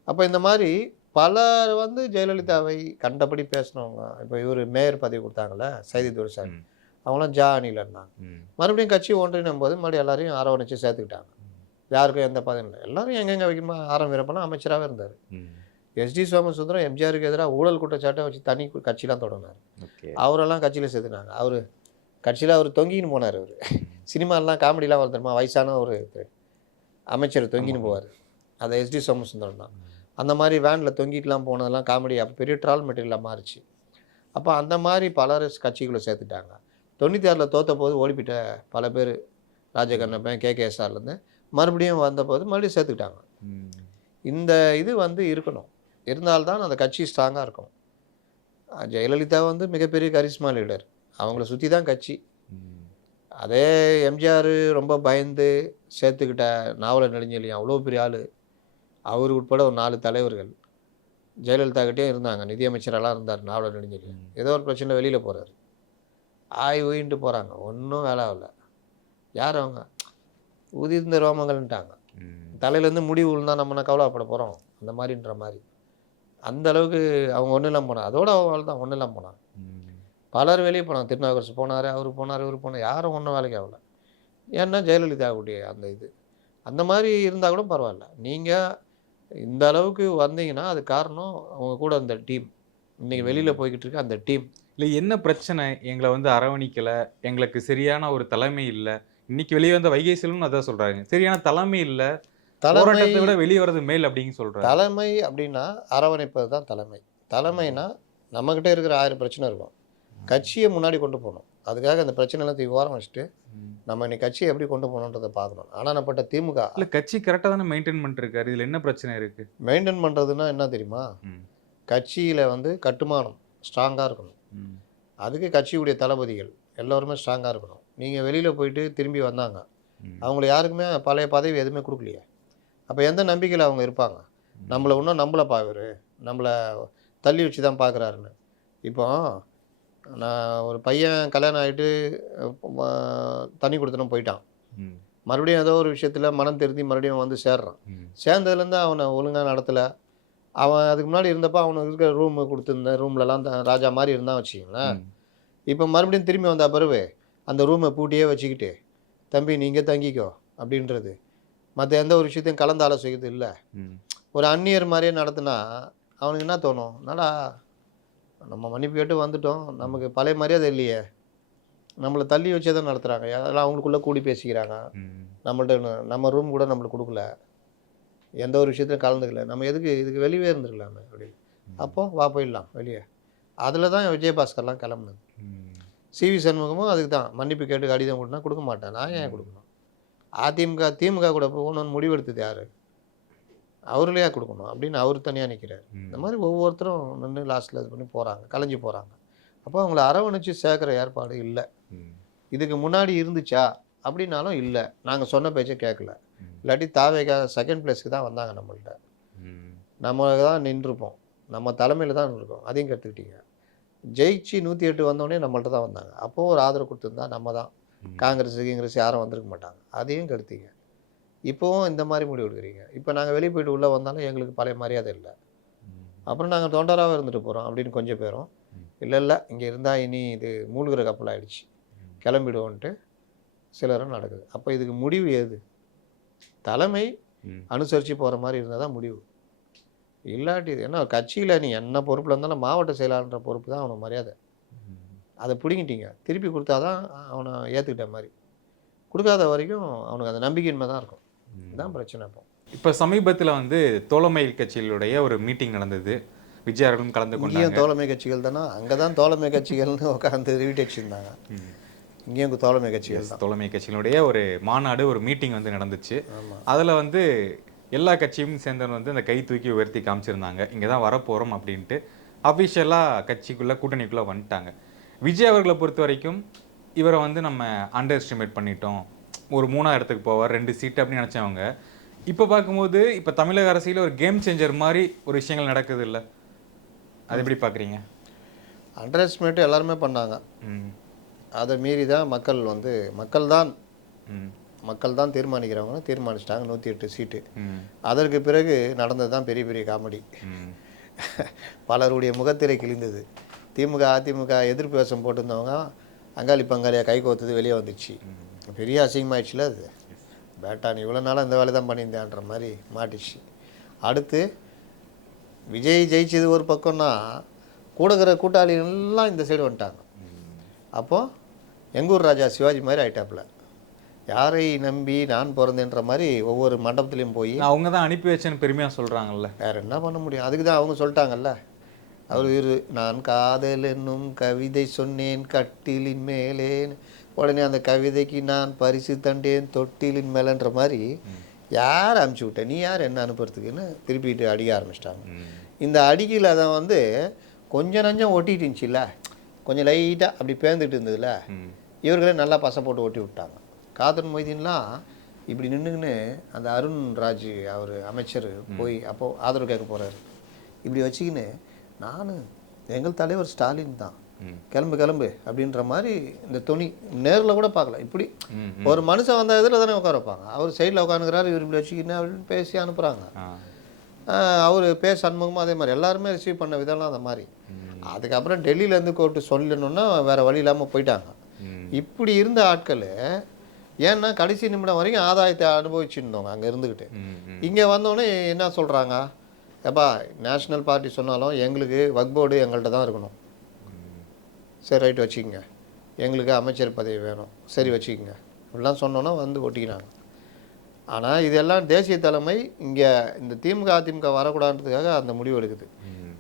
அப்போ இந்த மாதிரி பலர் வந்து ஜெயலலிதாவை கண்டபடி பேசினவங்க. இப்போ இவர் மேயர் பதவி கொடுத்தாங்கல்ல சைதி துரைசாமி, ம். அவங்களாம் அணியில் இருந்தாங்க. ம். மறுபடியும் கட்சி ஒன்றினும் போது மறுபடியும் எல்லாரையும் அரவணைச்சு சேர்த்துக்கிட்டாங்க. யாருக்கும் எந்த பதவியும் இல்லை. எல்லாரும் எங்கெங்கே வைக்கணுமோ ஆரம் வீரப்பெல்லாம் அமைச்சராகவே இருந்தார். ம். எஸ்டி சோமசுந்தரம் எம்ஜிஆருக்கு எதிராக ஊழல் குற்றச்சாட்டை வச்சு தனி கட்சிலாம் தொடங்கினார். ஓகே. அவரெல்லாம் கட்சியில் சேர்த்துனாங்க. அவர் கட்சியில் அவர் தொங்கின்னு போனார். அவர் சினிமாலாம் காமெடிலாம் வர தெரியுமா, வயசான ஒரு அமைச்சர் தொங்கின்னு போவார். அதை எஸ்டி சோமசுந்தரம் தான். அந்த மாதிரி வேனில் தொங்கிட்டுலாம் போனதெல்லாம் காமெடி அப்போ பெரிய ட்ரால் மெட்டீரியலாக மாறிச்சு. அப்போ அந்த மாதிரி பலர் கட்சிக்குள்ளே சேர்த்துட்டாங்க. 96ல் தோற்ற போது ஓடிப்பிட்ட பல பேர் ராஜகண்ணப்பன் KKSRலேருந்து மறுபடியும் வந்தபோது மறுபடியும் சேர்த்துக்கிட்டாங்க. ம். இந்த இது வந்து இருக்கணும். இருந்தால்தான் அந்த கட்சி ஸ்ட்ராங்காக இருக்கும். ஜெயலலிதா வந்து மிகப்பெரிய கரிஸ்மா லீடர். அவங்கள சுற்றி தான் கட்சி. ம். அதே எம்ஜிஆர் ரொம்ப பயந்து சேர்த்துக்கிட்ட நாவலர் நெடுஞ்செழியன் அவ்வளோ பெரிய ஆள். அவர் உட்பட ஒரு 4 தலைவர்கள். ஜெயலலிதாக்கிட்டே இருந்தாங்க, நிதியமைச்சரெல்லாம் இருந்தார் நாவலர் நெடுஞ்செழியன். ஏதோ ஒரு பிரச்சனை வெளியில் போகிறாரு, ஆய் ஊயின்ட்டு போகிறாங்க, ஒன்றும் வேலை ஆகல. யார் அவங்க? உதிர்ந்த ரோமங்கள்ன்ட்டாங்க. தலையிலேருந்து முடி விழுந்தா நம்ம என்ன கவலைப்பட போகிறோம், அந்த மாதிரின்ற மாதிரி. அந்த அளவுக்கு அவங்க ஒன்றும் இல்லாமல் போனாங்க. அதோட அவள் தான் ஒன்றும் இல்லாமல் போனாங்க. பலர் வெளியே போனாங்க, திருநாவுக்கரசு போனார், அவர் போனார், இவர் போனார், யாரும் ஒன்றும் வேலைக்கு ஆகல. ஏன்னா ஜெயலலிதாவுடைய அந்த இது அந்த மாதிரி இருந்தால் கூட பரவாயில்ல. நீங்கள் இந்த அளவுக்கு வந்தீங்கன்னா அது காரணம் அவங்க கூட அந்த டீம், இன்றைக்கி வெளியில் போய்கிட்டு இருக்க அந்த டீம். இல்லை என்ன பிரச்சனை, எங்களை வந்து அரவணிக்கலை, எங்களுக்கு சரியான ஒரு தலைமை இல்லை. இன்னைக்கு வெளியே வந்த வைகை செல்வன் அதான் சொல்கிறாங்க, சரியான தலைமை இல்லை, போராட்டத்தை விட வெளியே வர்றது மேல் அப்படின்னு சொல்கிறாங்க. தலைமை அப்படின்னா அரவணைப்பது தான் தலைமை. தலைமைனா நம்மக்கிட்ட இருக்கிற 1000 பிரச்சனை இருக்கும், கட்சியை முன்னாடி கொண்டு போகணும். அதுக்காக அந்த பிரச்சனைலாம் தூக்கி ஓரம் வச்சுட்டு நம்ம இன்னைக்கு கட்சியை எப்படி கொண்டு போகணுன்றதை பார்க்கணும். ஆனானப்பட்ட திமுக இல்லை கட்சி கரெக்டாக தானே மெயின்டைன் பண்ணிருக்காரு, இதில் என்ன பிரச்சனை இருக்குது? மெயின்டைன் பண்ணுறதுன்னா என்ன தெரியுமா, கட்சியில் வந்து கட்டுமானம் ஸ்ட்ராங்காக இருக்கணும். அதுக்கு கட்சியுடைய தளபதிகள் எல்லோருமே ஸ்ட்ராங்காக இருக்கணும். நீங்கள் வெளியில் போயிட்டு திரும்பி வந்தாங்க, அவங்கள யாருக்குமே பழைய பதவி எதுவுமே கொடுக்கலையே. அப்போ எந்த நம்பிக்கையில் அவங்க இருப்பாங்க? நம்மளை இன்னும் நம்மளை பார்க்குறாரு, நம்மளை தள்ளி வச்சு தான் பார்க்குறாருன்னு. இப்போ நான் ஒரு பையன் கல்யாணம் ஆகிட்டு தண்ணி கொடுத்தனும் போயிட்டான், மறுபடியும் ஏதோ ஒரு விஷயத்தில் மனம் திருந்தி மறுபடியும் வந்து சேர்றான். சேர்ந்ததுலேருந்து அவனை ஒழுங்காக நடத்தலை. அவன் அதுக்கு முன்னாடி இருந்தப்போ அவனுக்கு இருக்கிற ரூமு கொடுத்துருந்த ரூம்லலாம் ராஜா மாதிரி இருந்தான் வச்சுக்கிங்களேன். இப்போ மறுபடியும் திரும்பி வந்த பிறகு அந்த ரூமை பூட்டியே வச்சுக்கிட்டு தம்பி நீங்கள் தங்கிக்கோ அப்படின்றது, மற்ற எந்த ஒரு விஷயத்தையும் கலந்து ஆலோசிக்கிறது இல்லை. ஒரு அந்நியர் மாதிரியே நடத்துனா அவனுக்கு என்ன தோணும், என்னடா நம்ம மன்னிப்பு கேட்டு வந்துட்டோம், நமக்கு பழைய மரியாதை இல்லையே, நம்மளை தள்ளி வச்சே தான் நடத்துகிறாங்க, அதெல்லாம் அவங்களுக்குள்ளே கூடி பேசிக்கிறாங்க, நம்மள்ட்ட நம்ம ரூம் கூட நம்மளுக்கு கொடுக்கல, எந்த ஒரு விஷயத்தையும் கலந்துக்கல, நம்ம எதுக்கு இதுக்கு வெளியே இருந்துருக்கலாமே அப்படின்னு. அப்போ வா போயிடலாம் வெளியே. அதில் தான் விஜயபாஸ்கர்லாம் கிளம்புனது. சிவி சண்முகமும் அதுக்கு தான் மன்னிப்பு கேட்டு கடிதம் கொடுத்தா கொடுக்க மாட்டேன், நான் ஏன் கொடுக்கணும்? திமுக கூட போகணும்னு முடிவெடுத்தது யார்? அவர்களையா கொடுக்கணும் அப்படின்னு அவர் தனியாக நிற்கிறார். இந்த மாதிரி ஒவ்வொருத்தரும் நின்று லாஸ்ட்டில் இது பண்ணி போகிறாங்க, கலைஞ்சி போகிறாங்க. அப்போ அவங்கள அரவணைச்சு சேர்க்குற ஏற்பாடு இல்லை. இதுக்கு முன்னாடி இருந்துச்சா அப்படின்னாலும் இல்லை, நாங்கள் சொன்ன பேச்சை கேட்கல. இல்லாட்டி தாவேகா செகண்ட் பிளேஸ்க்கு தான் வந்தாங்க, நம்மள்கிட்ட நம்ம தான் நின்றுப்போம், நம்ம தலைமையில் தான் இருக்கோம், அதையும் கற்றுக்கிட்டீங்க. ஜெயிச்சு 108 வந்தோடனே நம்மள்ட்ட தான் வந்தாங்க, அப்போது ஒரு ஆதரவு கொடுத்துருந்தா நம்ம தான், காங்கிரஸ் யாரும் வந்திருக்க மாட்டாங்க, அதையும் கெடுத்தீங்க. இப்போவும் இந்த மாதிரி முடிவு எடுக்கிறீங்க. இப்போ நாங்கள் வெளியே போய்ட்டு உள்ளே வந்தாலும் எங்களுக்கு பழைய மரியாதை இல்லை, அப்புறம் நாங்கள் தொண்டராக இருந்துட்டு போகிறோம் அப்படின்னு கொஞ்சம் பேரும் இல்லை இங்கே இருந்தால் இனி இது மூழ்கிற கப்பல் ஆகிடுச்சு கிளம்பிடுவோன்ட்டு சிலரும் நடக்குது. அப்போ இதுக்கு முடிவு ஏது? தலைமை அனுசரித்து போகிற மாதிரி இருந்தால் தான் முடிவு. இல்லாட்டி இது ஏன்னா கட்சியில் நீ என்ன பொறுப்பில் இருந்தாலும் மாவட்ட செயலாளர்ன்ற பொறுப்பு தான் அவனுக்கு மரியாதை. அதை பிடிங்கிட்டீங்க, திருப்பி கொடுத்தா தான் அவனை ஏற்றுக்கிட்ட மாதிரி, கொடுக்காத வரைக்கும் அவனுக்கு அந்த நம்பிக்கையின்மை தான் இருக்கும். இதுதான் பிரச்சனை. இப்போ சமீபத்தில் வந்து தோழமை கட்சிகளுடைய ஒரு மீட்டிங் நடந்தது, விஜய் அவர்களும் கலந்து கொண்டாங்க. தோழமை கட்சிகள் தானே, அங்கே தான் தோழமை கட்சிகள்னு உட்காந்து ரிவீட் அடிச்சிருந்தாங்க. இங்கேயும் தோழமை கட்சிகள் தான். தோழமை கட்சிகளுடைய ஒரு மாநாடு, ஒரு மீட்டிங் வந்து நடந்துச்சு. அதில் வந்து எல்லா கட்சியும் சேர்ந்தவங்க வந்து அந்த கை தூக்கி உயர்த்தி காமிச்சிருந்தாங்க, இங்கே தான் வரப்போகிறோம் அப்படின்ட்டு. அஃபிஷியலாக கட்சிக்குள்ளே கூட்டணிக்குள்ளே வந்துட்டாங்க. விஜய் அவர்களை பொறுத்த வரைக்கும் இவரை வந்து நம்ம அண்டர் எஸ்டிமேட் பண்ணிட்டோம், ஒரு 3ஆவது இடத்துக்கு போவார், 2 சீட்டு அப்படின்னு நினச்சவங்க இப்போ பார்க்கும்போது இப்போ தமிழக அரசியல் ஒரு கேம் சேஞ்சர் மாதிரி ஒரு விஷயங்கள் நடக்குது இல்லை, அது எப்படி பார்க்குறீங்க? அண்டர் எஸ்டிமேட் எல்லாருமே பண்ணாங்க, அதை மீறி தான் மக்கள் தான் தீர்மானிக்கிறவங்க தீர்மானிச்சிட்டாங்க 108 சீட்டு. அதற்கு பிறகு நடந்தது தான் பெரிய பெரிய காமெடி. பலருடைய முகத்திரை கிழிந்தது. திமுக அதிமுக எதிர்ப்பு வேஷம் போட்டிருந்தவங்க அங்காளி பங்காளியாக கை கோர்த்தது வெளியே வந்துச்சு. பெரிய அசிங்கமாயிடுச்சுல அது. பேட்டான் இவ்வளோ நாளாக இந்த வேலை தான் பண்ணியிருந்தான்ற மாதிரி மாட்டிச்சு. அடுத்து விஜய் ஜெயிச்சது ஒரு பக்கம்னா கூட இருக்கிற கூட்டாளிகள்லாம் இந்த சைடு வந்துட்டாங்க. அப்போது எங்கூர் ராஜா சிவாஜி மாதிரி ஆயிட்டாப்புல, யாரை நம்பி நான் பிறந்தேன்ற மாதிரி ஒவ்வொரு மண்டபத்துலேயும் போய் அவங்க தான் அனுப்பி வச்சேன்னு பெருமையாக சொல்கிறாங்கல்ல. வேறு என்ன பண்ண முடியும்? அதுக்கு தான் அவங்க சொல்லிட்டாங்கல்ல, அவர் நான் காதல் என்னும் கவிதை சொன்னேன் கட்டிலின் மேலேன்னு, உடனே அந்த கவிதைக்கு நான் பரிசு தண்டேன் தொட்டிலின் மேலேன்ற மாதிரி யார் அனுப்பிச்சி விட்ட, நீ யார் என்ன அனுப்புறதுக்குன்னு திருப்பிட்டு அடிக்க ஆரம்பிச்சிட்டாங்க. இந்த அடிக்கையில் அதை வந்து கொஞ்சம் நஞ்சம் ஒட்டிட்டு இருந்துச்சுல்ல, கொஞ்சம் லைட்டாக அப்படி பேர்ந்துட்டு இருந்ததுல, இவர்களே நல்லா பசை போட்டு ஒட்டி விட்டாங்க. காதர் மொய்தீன்லாம் இப்படி நின்றுக்குன்னு அந்த அருண் ராஜ் அவர் அமைச்சர் போய் அப்போது ஆதரவு கேட்க போகிறாரு, இப்படி வச்சுக்கின்னு நான் எங்கள் தலைவர் ஸ்டாலின் தான், கிளம்பு கிளம்பு அப்படின்ற மாதிரி இந்த துணி நேரில் கூட பார்க்கல. இப்படி ஒரு மனுஷன் வந்த இதில் தானே உட்கார வைப்பாங்க. அவர் சைடில் உட்காந்துக்கிறாரு, இவர் இப்படி வச்சுக்கின்னு அப்படின்னு பேசி அனுப்புகிறாங்க. அவர் சண்முகமும் அதே மாதிரி எல்லாருமே ரிசீவ் பண்ண விதம்லாம் அந்த மாதிரி. அதுக்கப்புறம் டெல்லியிலேருந்து கூப்பிட்டு சொல்லணுன்னா வேறு வழி இல்லாமல் போயிட்டாங்க. இப்படி இருந்த ஆட்கள் ஏன்னா கடைசி நிமிடம் வரைக்கும் ஆதாயத்தை அனுபவிச்சுருந்தவங்க அங்கே இருந்துக்கிட்டு. இங்கே வந்தோடனே என்ன சொல்கிறாங்க, எப்பா நேஷ்னல் பார்ட்டி சொன்னாலும் எங்களுக்கு வக்ஃப் போர்டு எங்கள்கிட்ட தான் இருக்கணும். சரி ரைட் வச்சுக்கோங்க, எங்களுக்கு அமைச்சர் பதவி வேணும், சரி வச்சுக்கோங்க இப்படிலாம் சொன்னோன்னா வந்து ஒட்டிக்கினாங்க. ஆனால் இதெல்லாம் தேசிய தலைமை இங்கே இந்த திமுக அதிமுக வரக்கூடாதுன்றதுக்காக அந்த முடிவு எடுக்குது.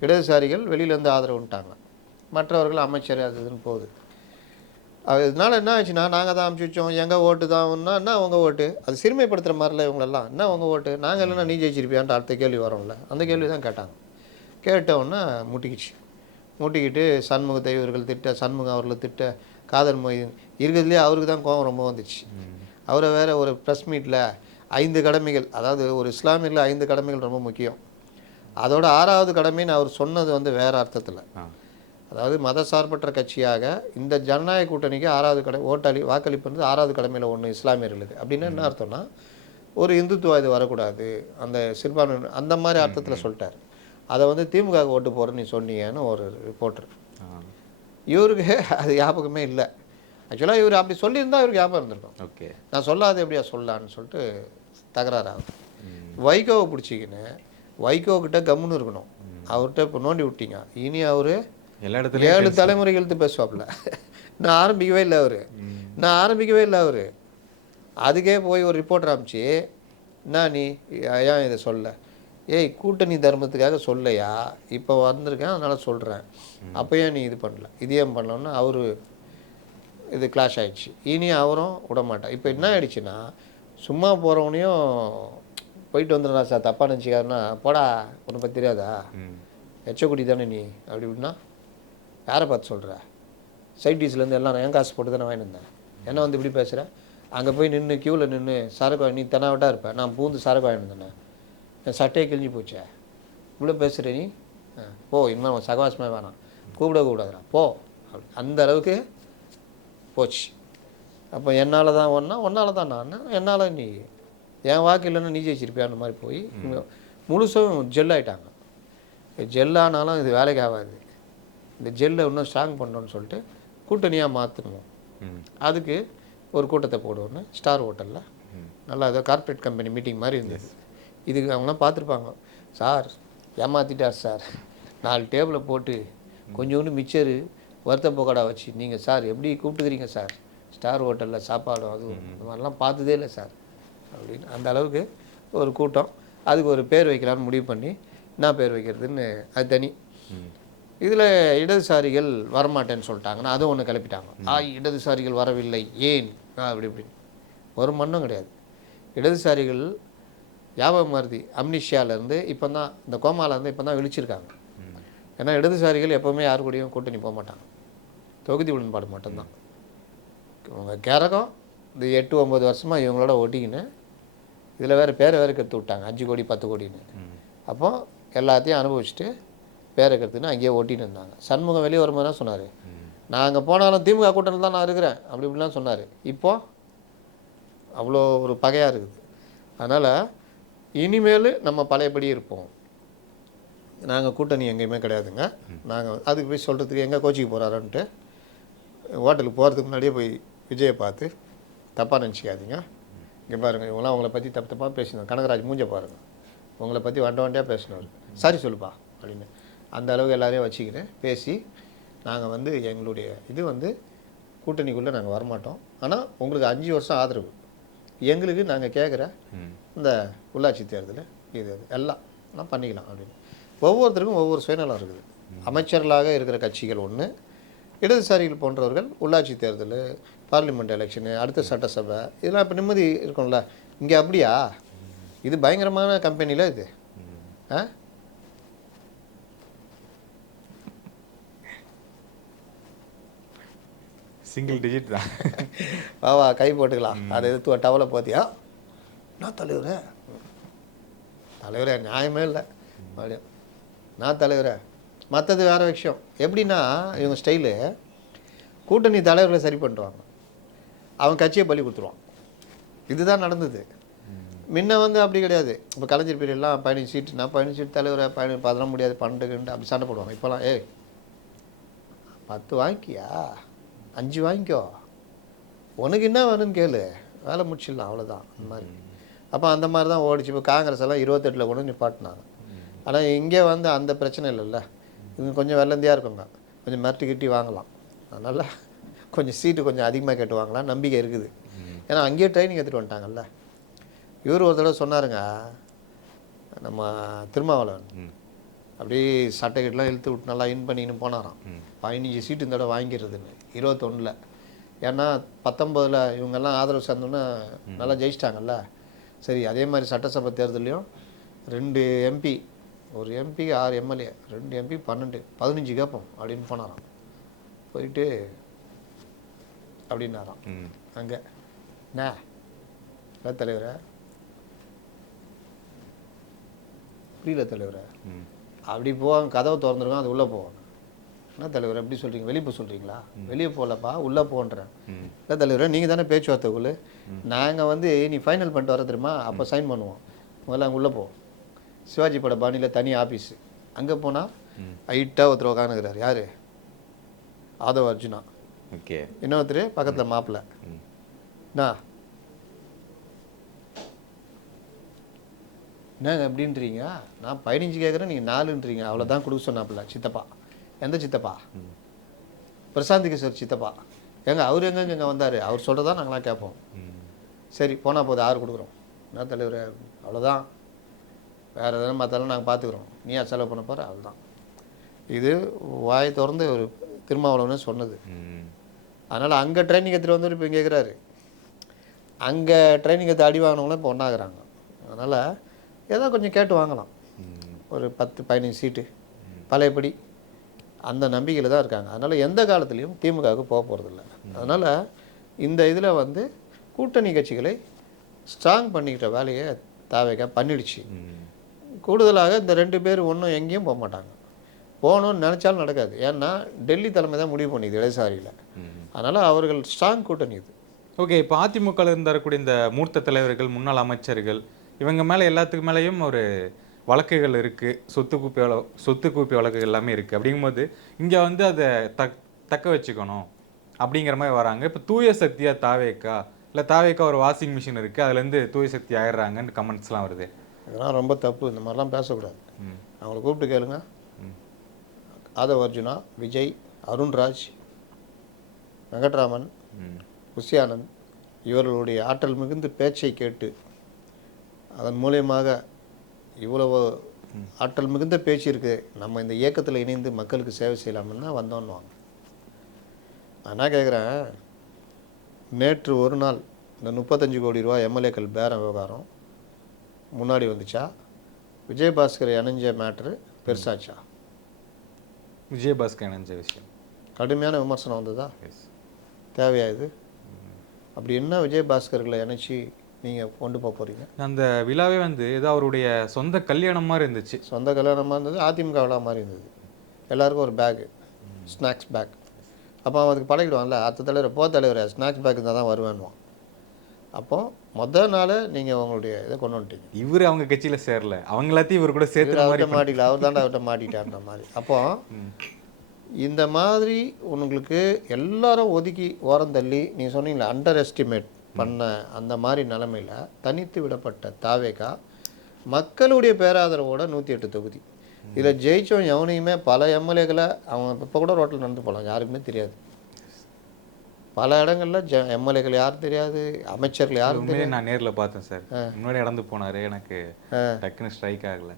இடதுசாரிகள் வெளியிலேருந்து ஆதரவுன்ட்டாங்க, மற்றவர்கள் அமைச்சர் அது இதுன்னு போகுது. அதனால என்ன ஆச்சுன்னா, நாங்கள் தான் அமுச்சு வச்சோம், எங்கள் ஓட்டு தான் என்ன உங்கள் ஓட்டு, அது சிறுமைப்படுத்துகிற மாதிரில இவங்களெல்லாம் என்ன உங்கள் ஓட்டு, நாங்கள் இல்லைன்னா நீ ஜெயிச்சிருப்பியான்ட்டு அடுத்த கேள்வி வரோம்ல, அந்த கேள்வி தான் கேட்டாங்க. கேட்டவுடனே முட்டிக்கிட்டு சண்முகத்தை இவர்கள் திட்ட, சண்முகம் அவர்களை திட்ட, காதல் மொய்தீன் இருக்கிறதுலேயே அவருக்கு தான் கோபம் ரொம்ப வந்துச்சு. அவரை வேறு ஒரு ப்ரெஸ் மீட்டில் 5 கடமைகள், அதாவது ஒரு இஸ்லாமியில் 5 கடமைகள் ரொம்ப முக்கியம், அதோட 6வது கடமைன்னு அவர் சொன்னது வந்து வேறு அர்த்தத்தில். அதாவது மதசார்பற்ற கட்சியாக இந்த ஜனநாயக கூட்டணிக்கு 6வது கடமை வாக்களிப்பு வந்து 6வது கடமையில் ஒன்று இஸ்லாமியர்களுக்கு. அப்படின்னா என்ன அர்த்தம்னா, ஒரு இந்துத்துவா இது வரக்கூடாது, அந்த சிறுபான்மை அந்த மாதிரி அர்த்தத்தில் சொல்லிட்டார். அதை வந்து திமுக ஓட்டு போகிறேன்னு நீ சொன்னீங்கன்னு ஒரு ரிப்போர்ட்டர். இவருக்கு அது ஞாபகமே இல்லை. ஆக்சுவலாக இவர் அப்படி சொல்லியிருந்தால் இவருக்கு ஞாபகம் இருந்திருக்கும். ஓகே, நான் சொல்லாத எப்படியா சொல்லலான்னு சொல்லிட்டு தகராறாகும். வைகோவை பிடிச்சிக்கின்னு வைகோக்கிட்ட கம்முன்னு இருக்கணும். அவர்கிட்ட இப்போ நோண்டி விட்டீங்க, இனி அவர் எல்லா இடத்துலையும் 7 தலைமுறைகளுக்கு பேசுவாப்புல. நான் ஆரம்பிக்கவே இல்லை அவர் அதுக்கே போய் ஒரு ரிப்போர்ட்டர் அனுப்பிச்சு, என்ன நீ ஏன் இதை சொல்ல, ஏய் கூட்டணி தர்மத்துக்காக சொல்லையா, இப்போ வந்திருக்கேன் அதனால் சொல்கிறேன், அப்போ ஏன் நீ இது பண்ணல, இது ஏன் பண்ணலன்னா அவர் இது கிளாஷ் ஆகிடுச்சு. இனி அவரும் விடமாட்டான். இப்போ என்ன ஆகிடுச்சுன்னா, சும்மா போகிறவனையும் போயிட்டு வந்துடுறா சார் தப்பாக நினச்சிக்காருன்னா, போடா உன்னை பற்றி தெரியாதா, எச்சக்குடி தானே நீ அப்படி இப்படின்னா யாரை பார்த்து சொல்கிற, சைட் டிஷ்லேருந்து எல்லாம் நான் என் காசு போட்டு தானே வாங்கிட்டு வந்தேன், என்ன வந்து இப்படி பேசுகிறேன், அங்கே போய் நின்று க்யூவில் நின்று சரக்கு நீ தெனாவட்டாக இருப்பேன், நான் பூந்து சரக்கு வாங்கிட்டு வந்தேன், என் சட்டையை கிழிஞ்சு போச்சே, இவ்வளோ பேசுகிற நீ, போ இனிமேல் அவன் சகவாசமே வேணாம், கூப்பிடாதுடா போ, அந்த அளவுக்கு போச்சு. அப்போ என்னால் தான் ஒன்றால் தான் நான், என்னால் நீ என் வாக்கு இல்லைன்னா நீ ஜெயிச்சிருப்பியான்னு மாதிரி போய் முழுசும் ஜெல் ஆகிட்டாங்க. ஜெல்லானாலும் இது வேலைக்கு ஆகாது, இந்த ஜெல்லை இன்னும் ஸ்ட்ராங் பண்ணணும்னு சொல்லிட்டு கூட்டணியாக மாற்றணும். அதுக்கு ஒரு கூட்டத்தை போடுவோன்னு ஸ்டார் ஹோட்டலில் நல்லா ஏதோ கார்ப்பரேட் கம்பெனி மீட்டிங் மாதிரி இருந்தது. இதுக்கு அவங்களாம் பார்த்துருப்பாங்க, சார் ஏமாற்றிட்டார் சார், 4 டேபிளை போட்டு கொஞ்சோண்டு மிச்சரு வருத்த போக்கடா வச்சு நீங்கள் சார் எப்படி கூப்பிட்டுக்கிறீங்க சார், ஸ்டார் ஹோட்டலில் சாப்பாடும் அதுவும் இந்த மாதிரிலாம் பார்த்ததே இல்லை சார் அப்படின்னு. அந்த அளவுக்கு ஒரு கூட்டம். அதுக்கு ஒரு பேர் வைக்கலான்னு முடிவு பண்ணி என்ன பேர் வைக்கிறதுன்னு அது தனி. இதில் இடதுசாரிகள் வரமாட்டேன்னு சொல்லிட்டாங்கன்னா அது ஒன்று கிளப்பிட்டாங்க. இடதுசாரிகள் வரவில்லை ஏன் அப்படி இப்படின்னு ஒரு மண்ணும் கிடையாது. இடதுசாரிகள் ஞாபகம் மருதி அம்னிஷியாவிலேருந்து இப்போ தான் இந்த கோமாலேருந்து இப்போ தான் விழிச்சிருக்காங்க. ஏன்னா இடதுசாரிகள் எப்போவுமே யாரு கூடயும் கூட்டணி போக மாட்டாங்க, தொகுதி உடன்பாடு மட்டும்தான். இவங்க கேரகம் இந்த 8-9 வருஷமாக இவங்களோட ஒட்டிக்கின்னு இதில் வேறு பேரை வேறு கற்று விட்டாங்க, 5 கோடி 10 கோடின்னு. அப்போ எல்லாத்தையும் அனுபவிச்சுட்டு பேரை கற்றுன்னு அங்கேயே ஓட்டின்னு இருந்தாங்க. சண்முகம் வெளியே வரும்போது தான் சொன்னார், நான் அங்கே போனாலும் திமுக கூட்டணியில் தான் நான் இருக்கிறேன் அப்படி இப்படிலாம் சொன்னார். இப்போது அவ்வளோ ஒரு பகையாக இருக்குது. அதனால் இனிமேல் நம்ம பழையபடி இருப்போம், நாங்கள் கூட்டணி எங்கேயுமே கிடையாதுங்க, நாங்கள் அதுக்கு போய் சொல்கிறதுக்கு எங்கே கோச்சிக்கு போகிறாருன்ட்டு ஹோட்டலுக்கு போகிறதுக்கு முன்னாடியே போய் விஜயை பார்த்து தப்பாக நினச்சிக்காதீங்க, இங்கே பாருங்கள் இவங்களாம் உங்களை பற்றி தப்பாக பேசினாங்க, கனகராஜ் மூஞ்ச பாருங்கள், உங்களை பற்றி வண்டியாக பேசினார், சாரி சொல்லுப்பா அப்படின்னு. அந்த அளவுக்கு எல்லாரையும் வச்சுக்கிட்டு பேசி நாங்கள் வந்து எங்களுடைய இது வந்து கூட்டணிக்குள்ளே நாங்கள் வரமாட்டோம், ஆனால் உங்களுக்கு 5 வருஷம் ஆதரவு எங்களுக்கு நாங்கள் கேட்குற இந்த உள்ளாட்சி தேர்தல் இது எல்லாம் பண்ணிக்கலாம் அப்படின்னு. ஒவ்வொருத்தருக்கும் ஒவ்வொரு சுயநலம் இருக்குது. அமைச்சர்களாக இருக்கிற கட்சிகள் ஒன்று, இடதுசாரிகள் போன்றவர்கள் உள்ளாட்சி தேர்தல், பார்லிமெண்ட் எலெக்ஷனு, அடுத்த சட்டசபை இதெல்லாம் இப்போ நிம்மதி இருக்கும்ல. இங்கே அப்படியா? இது பயங்கரமான கம்பெனியில் இது. சிங்கிள் டிஜிட் தான். வா கை போட்டுக்கலாம். அதை எடுத்து டவலை பார்த்தியா, நான் தலைவரே நியாயமே இல்லை அப்படியே நான் தலைவரை, மற்றது வேறு விஷயம். எப்படின்னா இவங்க ஸ்டைலு, கூட்டணி தலைவர்களை சரி பண்ணுறாங்க, அவன் கட்சியை பலி கொடுத்துருவான். இதுதான் நடந்தது. முன்ன வந்து அப்படி கிடையாது. இப்போ கலைஞர் பீரியட்லாம் 15 சீட்டு, நான் 15 சீட் தலைவரை, 15 அதெல்லாம் முடியாது, 12 அப்படி சண்டை போடுவாங்க. இப்போலாம் 10 வாங்கிக்கியா, 5 வாங்கிக்கோ, உனக்கு என்ன வேணும்னு கேளு, வேலை முடிச்சிடலாம், அவ்வளோதான். அந்த மாதிரி. அப்போ அந்த மாதிரி தான் ஓடிச்சு. இப்போ காங்கிரஸ் எல்லாம் 28 கொண்டு நிப்பாட்டினாங்க. ஆனால் இங்கே வந்து அந்த பிரச்சனை இல்லைல்ல. இவங்க கொஞ்சம் வெள்ளந்தியாக இருக்குங்க, கொஞ்சம் மிரட்டி கிட்டி வாங்கலாம். அதனால் கொஞ்சம் சீட்டு கொஞ்சம் அதிகமாக கேட்டு வாங்கலாம், நம்பிக்கை இருக்குது. ஏன்னா அங்கேயே ட்ரைனிங் எடுத்துகிட்டு வந்துட்டாங்கல்ல. இவர் ஒரு தடவை சொன்னாருங்க, நம்ம திருமாவளவன் அப்படியே சட்டைக்கெட்டெலாம் இழுத்து விட்டு நல்லா இன் பண்ணின்னு போனாராம். 15 சீட்டு இந்த தடவை வாங்கிடுறதுன்னு 21. ஏன்னா 19 இவங்கெல்லாம் ஆதரவு சேர்ந்தோன்னே நல்லா ஜெயிச்சிட்டாங்கல்ல. சரி, அதே மாதிரி சட்டசபை தேர்தலையும் 2 எம்பி, ஒரு எம்பிக்கு 6 எம்எல்ஏ, 2 எம்பி 12, 15 கேட்போம் அப்படின்னு போனாராம். போயிட்டு அப்படின்னாராம் அங்கே, என்ன தலைவரை, புரியல தலைவரை, அப்படி போவாங்க, கதவை திறந்துருக்கான், அது உள்ளே போவாங்க. என்ன தலைவர் எப்படி சொல்கிறீங்க, வெளியே போய் சொல்கிறீங்களா, வெளியே போகலப்பா உள்ளே போன்றேன். இல்லை தலைவரை, நீங்கள் தானே பேச்சுவார்த்தைக்குள்ளே, நாங்கள் வந்து நீ ஃபைனல் பண்ணிட்டு வர தெரியுமா, அப்போ சைன் பண்ணுவோம், முதல்ல அங்கே உள்ளே போவோம். சிவாஜி பட பாணியில் தனி ஆஃபீஸு, அங்கே போனால் ஹைட்டாக ஒருத்தர் உட்காந்துக்கிறார். யார்? ஆதவ அர்ஜுனா. ஓகே. இன்னொருத்தர் பக்கத்தில் மாப்பிள்ளை. என்னங்க எப்படின்றீங்க, நான் 15 கேட்குறேன், நீங்கள் 4ன்றீங்க, அவ்வளோதான் கொடுக்க சொன்னாப்பில்ல சித்தப்பா. எந்த சித்தப்பா? பிரசாந்த் கிஷோர் சித்தப்பா. ஏங்க அவர் எங்கெங்க இங்கே வந்தார், அவர் சொல்கிறதா நாங்களாம் கேட்போம். சரி போனால் போது 6 கொடுக்குறோம். என்ன தலைவர், அவ்வளோதான், வேறு எதனா மற்றெல்லாம் நாங்கள் பார்த்துக்குறோம், நீ செலவு பண்ண போகிற, அவ்வளோதான். இது வாய் திறந்து ஒரு திருமாவளவனே சொன்னது. அதனால் அங்கே ட்ரைனிங் எடுத்துகிட்டு வந்து இப்போ இங்கே கேட்குறாரு. அங்கே ட்ரைனிங் எடுத்து அடி வாங்கினவங்களும் இப்போ ஒன்றாகிறாங்க. அதனால் ஏதோ கொஞ்சம் கேட்டு வாங்கலாம், ஒரு 10-15 சீட்டு பழையபடி, அந்த நம்பிக்கையில் தான் இருக்காங்க. அதனால் எந்த காலத்துலேயும் திமுகவுக்கு போக போகிறதில்ல. அதனால் இந்த இதில் வந்து கூட்டணி கட்சிகளை ஸ்ட்ராங் பண்ணிக்கிட்ட வேலையை தாவேகா பண்ணிடுச்சு. கூடுதலாக இந்த 2 பேர் ஒன்றும் எங்கேயும் போக மாட்டாங்க, போகணும்னு நினச்சாலும் நடக்காது. ஏன்னா டெல்லி தலைமை தான் முடிவு பண்ணிது இடதுசாரியில். அதனால் அவர்கள் ஸ்ட்ராங் கூட்டணி இது. ஓகே. இப்போ அதிமுகவில் இருந்தக்கூடிய இந்த மூத்த தலைவர்கள், முன்னாள் அமைச்சர்கள், இவங்க மேலே எல்லாத்துக்கு மேலேயும் ஒரு வழக்குகள் இருக்குது, சொத்து குவிப்பு வழக்குகள் எல்லாமே இருக்குது. அப்படிங்கும்போது இங்கே வந்து அதை தக்க வச்சுக்கணும் அப்படிங்கிற மாதிரி வராங்க. இப்போ தூய சக்தியாக தாவேக்கா, இல்லை தாவேக்கா ஒரு வாஷிங் மிஷின் இருக்குது, அதுலேருந்து தூய சக்தி ஆயிடுறாங்கன்னு கமெண்ட்ஸ்லாம் வருது. இதெல்லாம் ரொம்ப தப்பு, இந்த மாதிரிலாம் பேசக்கூடாது. அவங்கள கூப்பிட்டு கேளுங்க. ஆதவ அர்ஜுனா, விஜய், அருண்ராஜ், வெங்கட்ராமன், புஷி ஆனந்த் இவர்களுடைய ஆற்றல் மிகுந்த பேச்சை கேட்டு அதன் மூலியமாக இவ்வளவு ஆற்றல் மிகுந்த பேச்சு இருக்குது, நம்ம இந்த இயக்கத்தில் இணைந்து மக்களுக்கு சேவை செய்யலாம்னா வந்தோன்னு வாங்க. நான் என்ன கேட்குறேன், நேற்று ஒரு நாள் இந்த 35 கோடி ரூபா எம்எல்ஏக்கள் பேரம் விவகாரம் முன்னாடி வந்துச்சா, விஜயபாஸ்கர் இணைஞ்ச மேட்ரு பெருசாச்சா? விஜயபாஸ்கர் இணைஞ்ச விஷயம் கடுமையான விமர்சனம் வந்ததா? தேவையா இது? அப்படி என்ன விஜயபாஸ்கர்களை இணைச்சி நீங்கள் கொண்டு போக போகிறீங்க? அந்த விழாவே வந்து ஏதோ அவருடைய சொந்த கல்யாணம் மாதிரி இருந்துச்சு. சொந்த கல்யாணமாக இருந்தது, அதிமுக விழா மாதிரி இருந்தது. எல்லாருக்கும் ஒரு பேக்கு, ஸ்நாக்ஸ் பேக். அப்போ அதுக்கு பழகிடுவான்ல, அடுத்த தலைவர் தலைவர் ஸ்நாக்ஸ் பேக் இருந்தால் தான் வருவேன்னுவான். அப்போது மொதல் நாள் நீங்கள் உங்களுடைய இதை கொண்டு வந்துட்டீங்க. இவர் அவங்க கட்சியில் சேரல, அவங்க எல்லாத்தையும் இவர் கூட சேர்த்து அவர்கிட்ட மாட்டிக்கல, அவர் தாண்டா அவர்கிட்ட மாட்டிட்டார்ன்ற மாதிரி. அப்போ இந்த மாதிரி உங்களுக்கு எல்லாரும் ஒதுக்கி ஓரம் தள்ளி, நீங்கள் சொன்னீங்களே அண்டர் எஸ்டிமேட் பண்ண அந்த மாதிரி நிலைமையில் தனித்து விடப்பட்ட தாவேகா மக்களுடைய பேராதரவோட 108 தொகுதி இதில் ஜெயிச்சவன் எவனையுமே பல எம்எல்ஏக்களை அவங்க இப்போ கூட ரோட்டில் நடந்து போகலாம், யாருக்குமே தெரியாது. பல இடங்களில் எம்எல்ஏக்கள் யாரும் தெரியாது, அமைச்சர்கள் யாரும் தெரியாது. நான் நேரில் பார்த்தேன் சார், முன்னாடி நடந்து போனார், எனக்கு டக்குன்னு ஸ்ட்ரைக் ஆகலை,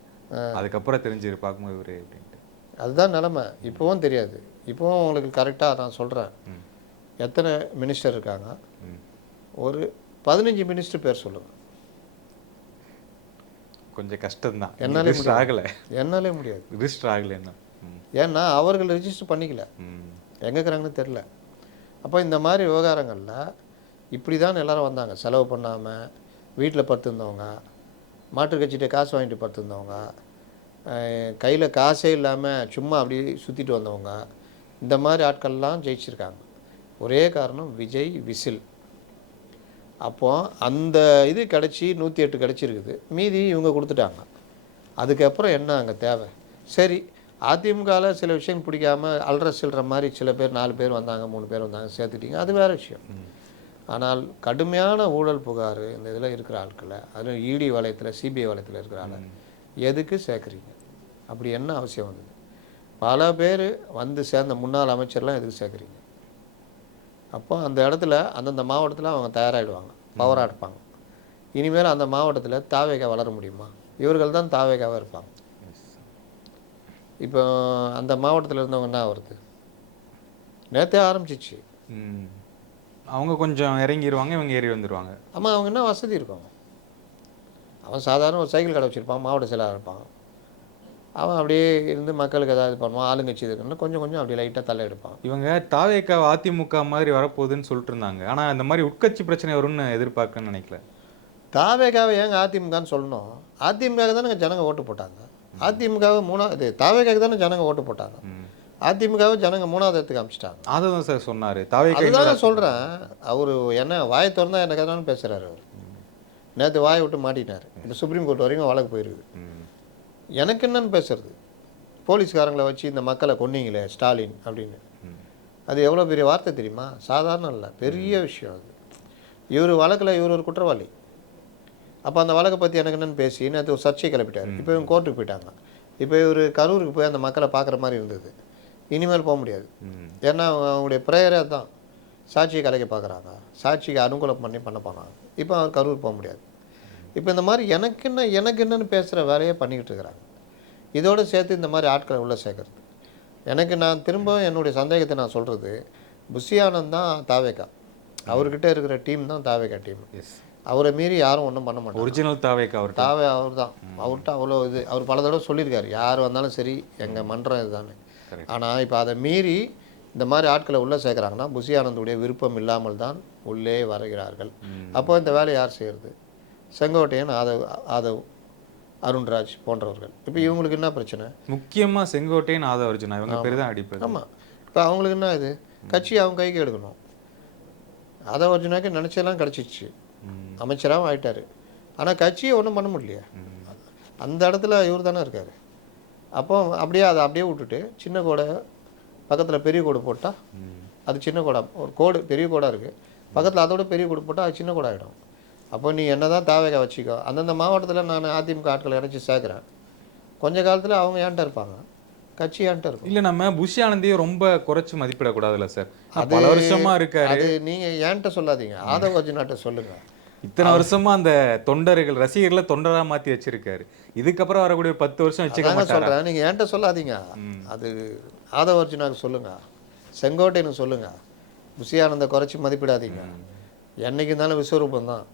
அதுக்கப்புறம் தெரிஞ்சிரு பார்க்கும்போது இவர் அப்படின்ட்டு. அதுதான் நிலமை. இப்போவும் தெரியாது. இப்போவும் உங்களுக்கு கரெக்டாக நான் சொல்கிறேன், எத்தனை மினிஸ்டர் இருக்காங்க, ஒரு 15 மினிஸ்டர் பேர் சொல்லுங்கள். கொஞ்சம் கஷ்டம்தான். என்னாலே முடியாது ரிஜிஸ்டர் ஆகலை என்ன, ஏன்னா அவர்கள் ரிஜிஸ்டர் பண்ணிக்கல, எங்கே இருக்கிறாங்கன்னு தெரில. அப்போ இந்த மாதிரி விவகாரங்களில் இப்படி தான் எல்லோரும் வந்தாங்க. செலவு பண்ணாமல் வீட்டில் படுத்துருந்தவங்க, மாற்று கட்சிகிட்ட காசு வாங்கிட்டு படுத்துருந்தவங்க, கையில் காசே இல்லாமல் சும்மா அப்படியே சுற்றிட்டு வந்தவங்க, இந்த மாதிரி ஆட்கள்லாம் ஜெயிச்சிருக்காங்க. ஒரே காரணம் விஜய் விசில். அப்போது அந்த இது கிடச்சி 108 கிடச்சிருக்குது, மீதி இவங்க கொடுத்துட்டாங்க. அதுக்கப்புறம் என்ன அங்கே தேவை? சரி, அதிமுகவில் சில விஷயம் பிடிக்காமல் அல்ற சில்ற மாதிரி சில பேர் 4 பேர் வந்தாங்க, 3 பேர் வந்தாங்க, சேர்த்துட்டீங்க, அது வேறு விஷயம். ஆனால் கடுமையான ஊழல் புகார் இந்த இதில் இருக்கிற ஆட்களை, அதுவும் இடி வளையத்தில் சிபிஐ வளையத்தில் இருக்கிற ஆளை எதுக்கு சேர்க்குறீங்க? அப்படி என்ன அவசியம் வந்தது? பல பேர் வந்து சேர்ந்த முன்னாள் அமைச்சர்லாம் எதுக்கு சேர்க்குறீங்க? அப்போ அந்த இடத்துல அந்தந்த மாவட்டத்தில் அவங்க தயாராகிடுவாங்க, பவராக இருப்பாங்க. இனிமேல் அந்த மாவட்டத்தில் தாவேகா வளர முடியுமா? இவர்கள் தான் தாவேகாவாக இருப்பாங்க. இப்போ அந்த மாவட்டத்தில் இருந்தவங்க என்ன வருது? நேற்றே ஆரம்பிச்சிச்சு. அவங்க கொஞ்சம் இறங்கிடுவாங்க, இவங்க ஏறி வந்துடுவாங்க. ஆமாம், அவங்க என்ன வசதி இருக்கும்? அவன் சாதாரண ஒரு சைக்கிள் கடை வச்சுருப்பான், மாவட்ட செயலாளர் இருப்பான். அவன் அப்படியே இருந்து மக்களுக்கு ஏதாவது பண்ணுவான், ஆளுங்கட்சி இருக்குன்னு கொஞ்சம் கொஞ்சம் அப்படி லைட்டாக தள்ள எடுப்பான். இவங்க தாவேகா அதிமுக மாதிரி வரப்போகுதுன்னு சொல்லிட்டு இருந்தாங்க. ஆனால் இந்த மாதிரி உட்கட்சி பிரச்சனை வரும்னு எதிர்பார்க்கன்னு நினைக்கல. தாவேகாவை ஏங்க அதிமுகன்னு சொல்லணும்? அதிமுக தானே ஜனங்க ஓட்டு போட்டாங்க. அதிமுகவை மூணாவது, தாவேகாவுக்கு தானே ஜனங்க ஓட்டு போட்டாங்க. அதிமுகவை ஜனங்க 3வது இடத்துக்கு அமைச்சிட்டாங்க. அதுதான் சார் சொன்னார். தாவேகா அதுதான் நான் சொல்கிறேன். அவர் என்ன வாயை திறந்தா எனக்கு எதாவது பேசுகிறாரு. அவர் நேற்று வாயை விட்டு மாட்டினார். இப்போ சுப்ரீம் கோர்ட் வரைக்கும் வழக்கு போயிருக்குது. எனக்கு என்னன்னு பேசுறது? போலீஸ்காரங்களை வச்சு இந்த மக்களை கொன்னீங்களே ஸ்டாலின் அப்படின்னு, அது எவ்வளோ பெரிய வார்த்தை தெரியுமா? சாதாரணம் இல்லை, பெரிய விஷயம் அது. இவர் வழக்கில் இவர் ஒரு குற்றவாளி. அப்போ அந்த வழக்கை பற்றி எனக்கு என்னென்னு பேசி நேற்று ஒரு சர்ச்சை கிளப்பிட்டார். இப்போ இவங்க கோர்ட்டுக்கு போயிட்டாங்க. இப்போ இவர் கரூருக்கு போய் அந்த மக்களை பார்க்குற மாதிரி இருந்தது. இனிமேல் போக முடியாது. ஏன்னா அவங்களுடைய ப்ரேயரே தான், சாட்சியை கலைக்க பார்க்குறாங்க, சாட்சிக்கு அனுகூலம் பண்ண போனாங்க. இப்போ அவர் கரூர் போக முடியாது. இப்போ இந்த மாதிரி எனக்கு என்னன்னு பேசுகிற வேலையை பண்ணிக்கிட்டு இருக்கிறாங்க. இதோடு சேர்த்து இந்த மாதிரி ஆட்களை உள்ளே சேர்க்குறது. எனக்கு நான் திரும்ப என்னுடைய சந்தேகத்தை நான் சொல்கிறது, புஷி ஆனந்த் தான் தாவேகா. அவர்கிட்ட இருக்கிற டீம் தான் தாவேகா டீம். அவரை மீறி யாரும் ஒன்றும் பண்ண மாட்டாங்க. ஒரிஜினல் தாவேகா அவர் தான். அவர்கிட்ட அவ்வளோ இது அவர் பல தடவை சொல்லியிருக்காரு, யார் வந்தாலும் சரி எங்கள் மன்றம் இதுதானே. ஆனால் இப்போ அதை மீறி இந்த மாதிரி ஆட்களை உள்ளே சேர்க்குறாங்கன்னா புஷி ஆனந்துடைய விருப்பம் இல்லாமல் தான் உள்ளே வருகிறார்கள். அப்போ இந்த வேலையை யார் செய்கிறது? செங்கோட்டையன், ஆதவ் அருண்ராஜ் போன்றவர்கள். இப்போ இவங்களுக்கு என்ன பிரச்சனை? முக்கியமாக செங்கோட்டையன், ஆதவ் அர்ஜுனா இவங்க பேர் தான் அடிப்பது. ஆமாம், இப்போ அவங்களுக்கு என்ன இது? கட்சி அவங்க கைக்கு எடுக்கணும். ஆதவ் அர்ஜுனாக்கு நினச்செல்லாம் கிடச்சிச்சு, அமைச்சராகவும் ஆகிட்டார். ஆனால் கட்சியை ஒன்றும் பண்ண முடியலையே. அந்த இடத்துல இவர் தானே இருக்கார். அப்போ அப்படியே அதை அப்படியே விட்டுட்டு சின்ன கோடை பக்கத்தில் பெரிய கோடு போட்டால் அது சின்ன கோடா, ஒரு கோடு பெரிய கோடாக இருக்குது, பக்கத்தில் அதோட பெரிய கோடு போட்டால் அது சின்ன கோடை ஆகிடும். அப்போ நீ என்ன தான் தாவேகா வச்சுக்கோ, அந்தந்த மாவட்டத்தில் நான் அதிமுக ஆட்களை இணைச்சி சேர்க்குறேன், கொஞ்ச காலத்தில் அவங்க ஏன்ட்ட இருப்பாங்க, கட்சி ஏன்ட்ட இருக்கும். இல்லை, நம்ம புஷி ஆனந்தையும் ரொம்ப குறைச்சி மதிப்பிடக்கூடாதுல்ல சார்? அது பல வருஷமாக இருக்காரு. அது நீங்கள் ஏன்ட்ட சொல்லாதீங்க, ஆதவ் அர்ஜுனாட்ட சொல்லுங்கள். இத்தனை வருஷமா அந்த தொண்டர்கள் ரசிகர்களை தொண்டராக மாற்றி வச்சிருக்காரு. இதுக்கப்புறம் வரக்கூடிய 10 வருஷம் வச்சுக்க மாட்டாங்க. சொல்கிறேன், நீங்கள் ஏன்ட்ட சொல்லாதீங்க. அது ஆதவ் அர்ஜுனாவுக்கு சொல்லுங்கள், செங்கோட்டையனுக்கு சொல்லுங்கள். புஷி ஆனந்தை குறைச்சி மதிப்பிடாதீங்க. என்றைக்கு இருந்தாலும் விஸ்வரூபம் தான்,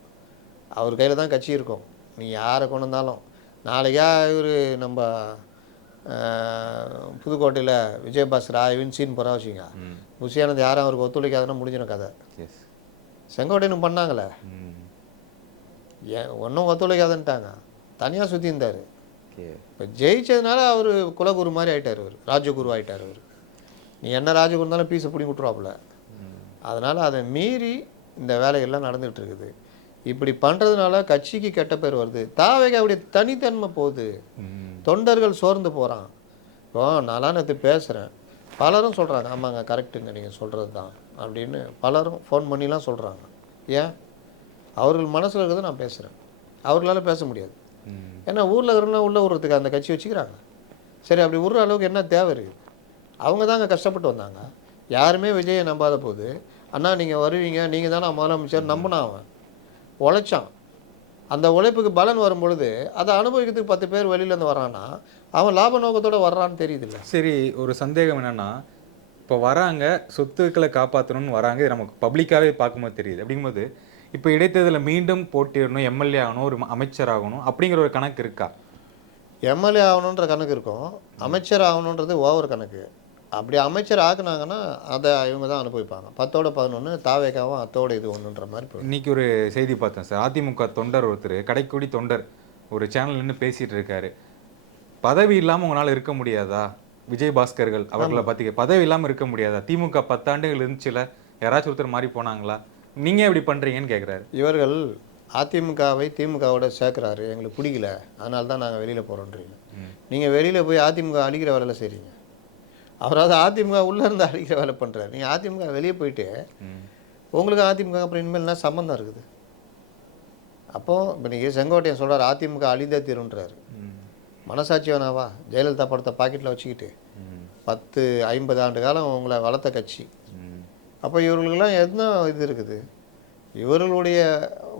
அவர் கையில் தான் கட்சி இருக்கும். நீ யாரை கொண்டு வந்தாலும் நாளைக்கா இவர் நம்ம புதுக்கோட்டையில் விஜயபாஸ்கர் ஆய்வின் சீன் போகிறா வச்சுங்க, புஷி ஆனந்த் யாரும் அவருக்கு ஒத்துழைக்காதுன்னா முடிஞ்சிடும் கதை. செங்கோட்டையனும் பண்ணாங்களே, ஏன் ஒன்றும் ஒத்துழைக்காதுன்ட்டாங்க, தனியாக சுற்றி இருந்தார். இப்போ ஜெயிச்சதுனால அவர் குலகுரு மாதிரி ஆகிட்டார், அவர் ராஜகுரு ஆகிட்டார். அவர் நீ என்ன ராஜகுரு இருந்தாலும் பீஸை பிடி விட்டுருவாப்புல. அதனால் அதை மீறி இந்த வேலைகள்லாம் நடந்துகிட்டு இருக்குது. இப்படி பண்ணுறதுனால கட்சிக்கு கெட்ட பேர் வருது, தாவேகாவுடைய தனித்தன்மை போகுது, தொண்டர்கள் சோர்ந்து போகிறான். இப்போ நான்லாம் நேற்று பேசுகிறேன், பலரும் சொல்கிறாங்க ஆமாங்க கரெக்டுங்க நீங்கள் சொல்கிறது தான் அப்படின்னு பலரும் ஃபோன் பண்ணிலாம் சொல்கிறாங்க. ஏன்? அவர்கள் மனசில் இருக்கிறத நான் பேசுகிறேன், அவர்களால் பேச முடியாது. ஏன்னா ஊரில் இருக்கிறனா உள்ளே விடுறதுக்கு அந்த கட்சி வச்சுக்கிறாங்க. சரி, அப்படி விடுற அளவுக்கு என்ன தேவை இருக்குது? அவங்க தாங்க கஷ்டப்பட்டு வந்தாங்க. யாருமே விஜயை நம்பாத போது, அண்ணா நீங்கள் வருவீங்க, நீங்கள் தானே முதலமைச்சர் நம்பினா அவன் உழைச்சான். அந்த உழைப்புக்கு பலன் வரும் பொழுது அதை அனுபவிக்கிறதுக்கு 10 பேர் வெளியிலேருந்து வர்றான்னா அவன் லாப நோக்கத்தோடு வர்றான்னு தெரியுதுல்ல. சரி, ஒரு சந்தேகம் என்னென்னா, இப்போ வராங்க சொத்துக்களை காப்பாற்றணும்னு வராங்க, இது நமக்கு பப்ளிக்காகவே பார்க்கும்போது தெரியுது. அப்படிங்கும்போது இப்போ இடைத்தேர்தலில் மீண்டும் போட்டியிடணும், எம்எல்ஏ ஆகணும், ஒரு அமைச்சர் ஆகணும் அப்படிங்கிற ஒரு கணக்கு இருக்கா? எம்எல்ஏ ஆகணுன்ற கணக்கு இருக்கும், அமைச்சர் ஆகணுன்றது ஓவர் கணக்கு. அப்படி அமைச்சர் ஆக்குனாங்கன்னா அதை இவங்க தான் அனுபவிப்பாங்க. 10ஓட 11 தாவேகாவும் அத்தோட இது ஒன்றுன்ற மாதிரி. இன்னைக்கு ஒரு செய்தி பார்த்தேன் சார், அதிமுக தொண்டர் ஒருத்தர், கடைக்குடி தொண்டர், ஒரு சேனல் நின்று பேசிகிட்டு இருக்காரு. பதவி இல்லாம உங்களால இருக்க முடியாதா? விஜயபாஸ்கர்கள் அவர்கள பத்தி பதவி இல்லாம இருக்க முடியாதா? திமுக 10 ஆண்டுகள் இருந்துச்சுல, யாராச்சும் ஒருத்தர் மாறி போனாங்களா? நீங்க எப்படி பண்றீங்கன்னு கேட்கிறாரு. இவர்கள் அதிமுகவை திமுகவோட சேர்க்குறாரு, எங்களுக்கு பிடிக்கல, அதனால தான் நாங்கள் வெளியில் போகிறோன்றீங்க. நீங்கள் வெளியில் போய் அதிமுக அழிக்கிற வேலையில செய்கிறீங்க. அவராவது அதிமுக உள்ளே இருந்து அழிக்கிற வேலை பண்ணுறாரு. நீங்கள் அதிமுக வெளியே போயிட்டு உங்களுக்கு அதிமுக அப்புறம் இனிமேல் என்ன சம்மந்தம் இருக்குது? அப்போது இப்போ நீங்கள் செங்கோட்டையன் சொல்கிறார் அதிமுக அழிந்தே தீருன்றாரு. மனசாட்சி வேணாவா? ஜெயலலிதா படத்தை பாக்கெட்டில் வச்சுக்கிட்டு 50 ஆண்டு காலம் உங்களை வளர்த்த கட்சி. அப்போ இவர்களுக்கெல்லாம் என்ன இது இருக்குது? இவர்களுடைய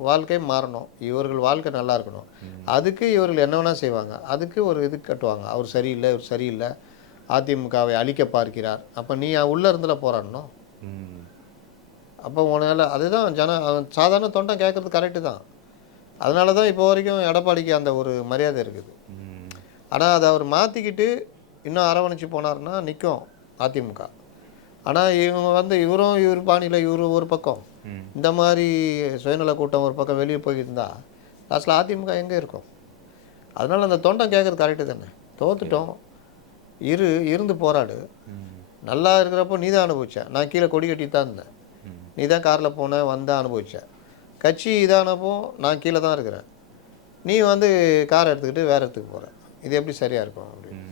வாழ்க்கை மாறணும், இவர்கள் வாழ்க்கை நல்லா இருக்கணும். அதுக்கு இவர்கள் என்ன வேணால் செய்வாங்க. அதுக்கு ஒரு இது கட்டுவாங்க, அவர் சரியில்லை, இவர் சரியில்லை, அதிமுகவை அழிக்க பார்க்கிறார். அப்போ நீ உள்ளே இருந்துல போராடணும். அப்போ உன்னால அதுதான் சாதாரண தொண்டை கேட்குறது கரெக்டு தான். அதனால தான் இப்போ வரைக்கும் எடப்பாடிக்கு அந்த ஒரு மரியாதை இருக்குது. ஆனால் அதை அவர் மாற்றிக்கிட்டு இன்னும் அரவணைச்சு போனார்னா நிற்கும் அதிமுக. ஆனால் இவங்க இவரும் இவர் பாணியில் இவர் ஒரு பக்கம், இந்த மாதிரி சுயநல கூட்டம் ஒரு பக்கம் வெளியே போயிருந்தா லாஸ்ட்டில் அதிமுக எங்கே இருக்கும்? அதனால் அந்த தொண்டை கேட்குறது கரெக்டு தானே. தோத்துட்டோம், இருந்து போராடு. நல்லா இருக்கிறப்போ நீ தான் அனுபவிச்ச, நான் கீழே கொடி கட்டி தான் இருந்தேன். நீ தான் காரில் போன வந்த அனுபவிச்சேன். கட்சி இதானப்போ நான் கீழே தான் இருக்கிறேன், நீ காரை எடுத்துக்கிட்டு வேறு இடத்துக்கு போகிற. இது எப்படி சரியாக இருக்கும் அப்படின்னு.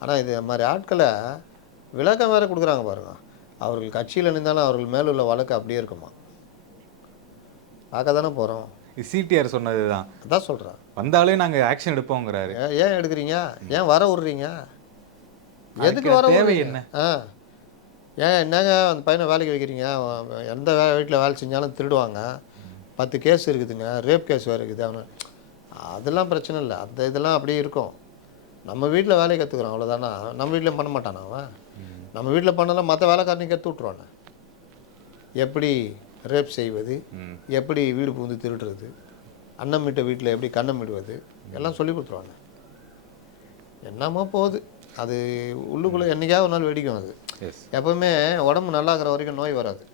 ஆனால் இது மாதிரி ஆட்களை விளக்கம் வேறு கொடுக்குறாங்க பாருங்க. அவர்கள் கட்சியில் இருந்தாலும் அவர்கள் மேலே உள்ள வழக்கு அப்படியே இருக்குமா? பார்க்க தானே போகிறோம். சிடிஆர் சொன்னது தான், அதான் சொல்கிறேன். வந்தாலே நாங்கள் ஆக்ஷன் எடுப்போங்கிறாரு. ஏன் எடுக்கிறீங்க? ஏன் வர விட்றீங்க? எதுக்கு வர தேவை என்ன? ஏன் என்னங்க அந்த பையனை வேலைக்கு வைக்கிறீங்க? எந்த வீட்டில் வேலை செஞ்சாலும் திருடுவாங்க, 10 கேஸ் இருக்குதுங்க, ரேப் கேஸ் வேறு இருக்குது. அவனு அதெல்லாம் பிரச்சனை இல்லை, அந்த இதெல்லாம் அப்படியே இருக்கும். நம்ம வீட்டில் வேலையை கற்றுக்குறோம் அவ்வளோதானா? நம்ம வீட்டில் பண்ண மாட்டானா அவன்? நம்ம வீட்டில் பண்ணலாம் மற்ற வேலைக்காரனையும் கற்று விட்ருவானே. எப்படி ரேப் செய்வது, எப்படி வீடு புகுந்து திருடுறது, அன்னம் மீட்ட வீட்டில் எப்படி கண்ணம் விடுவது, எல்லாம் சொல்லி கொடுத்துருவாங்க. என்னமோ போகுது அது உள்ளுக்குள்ளே. என்றைக்காவது ஒரு நாள் வெடிக்கும் அது. எப்போவுமே உடம்பு நல்லா இருக்கிற வரைக்கும் நோய் வராது.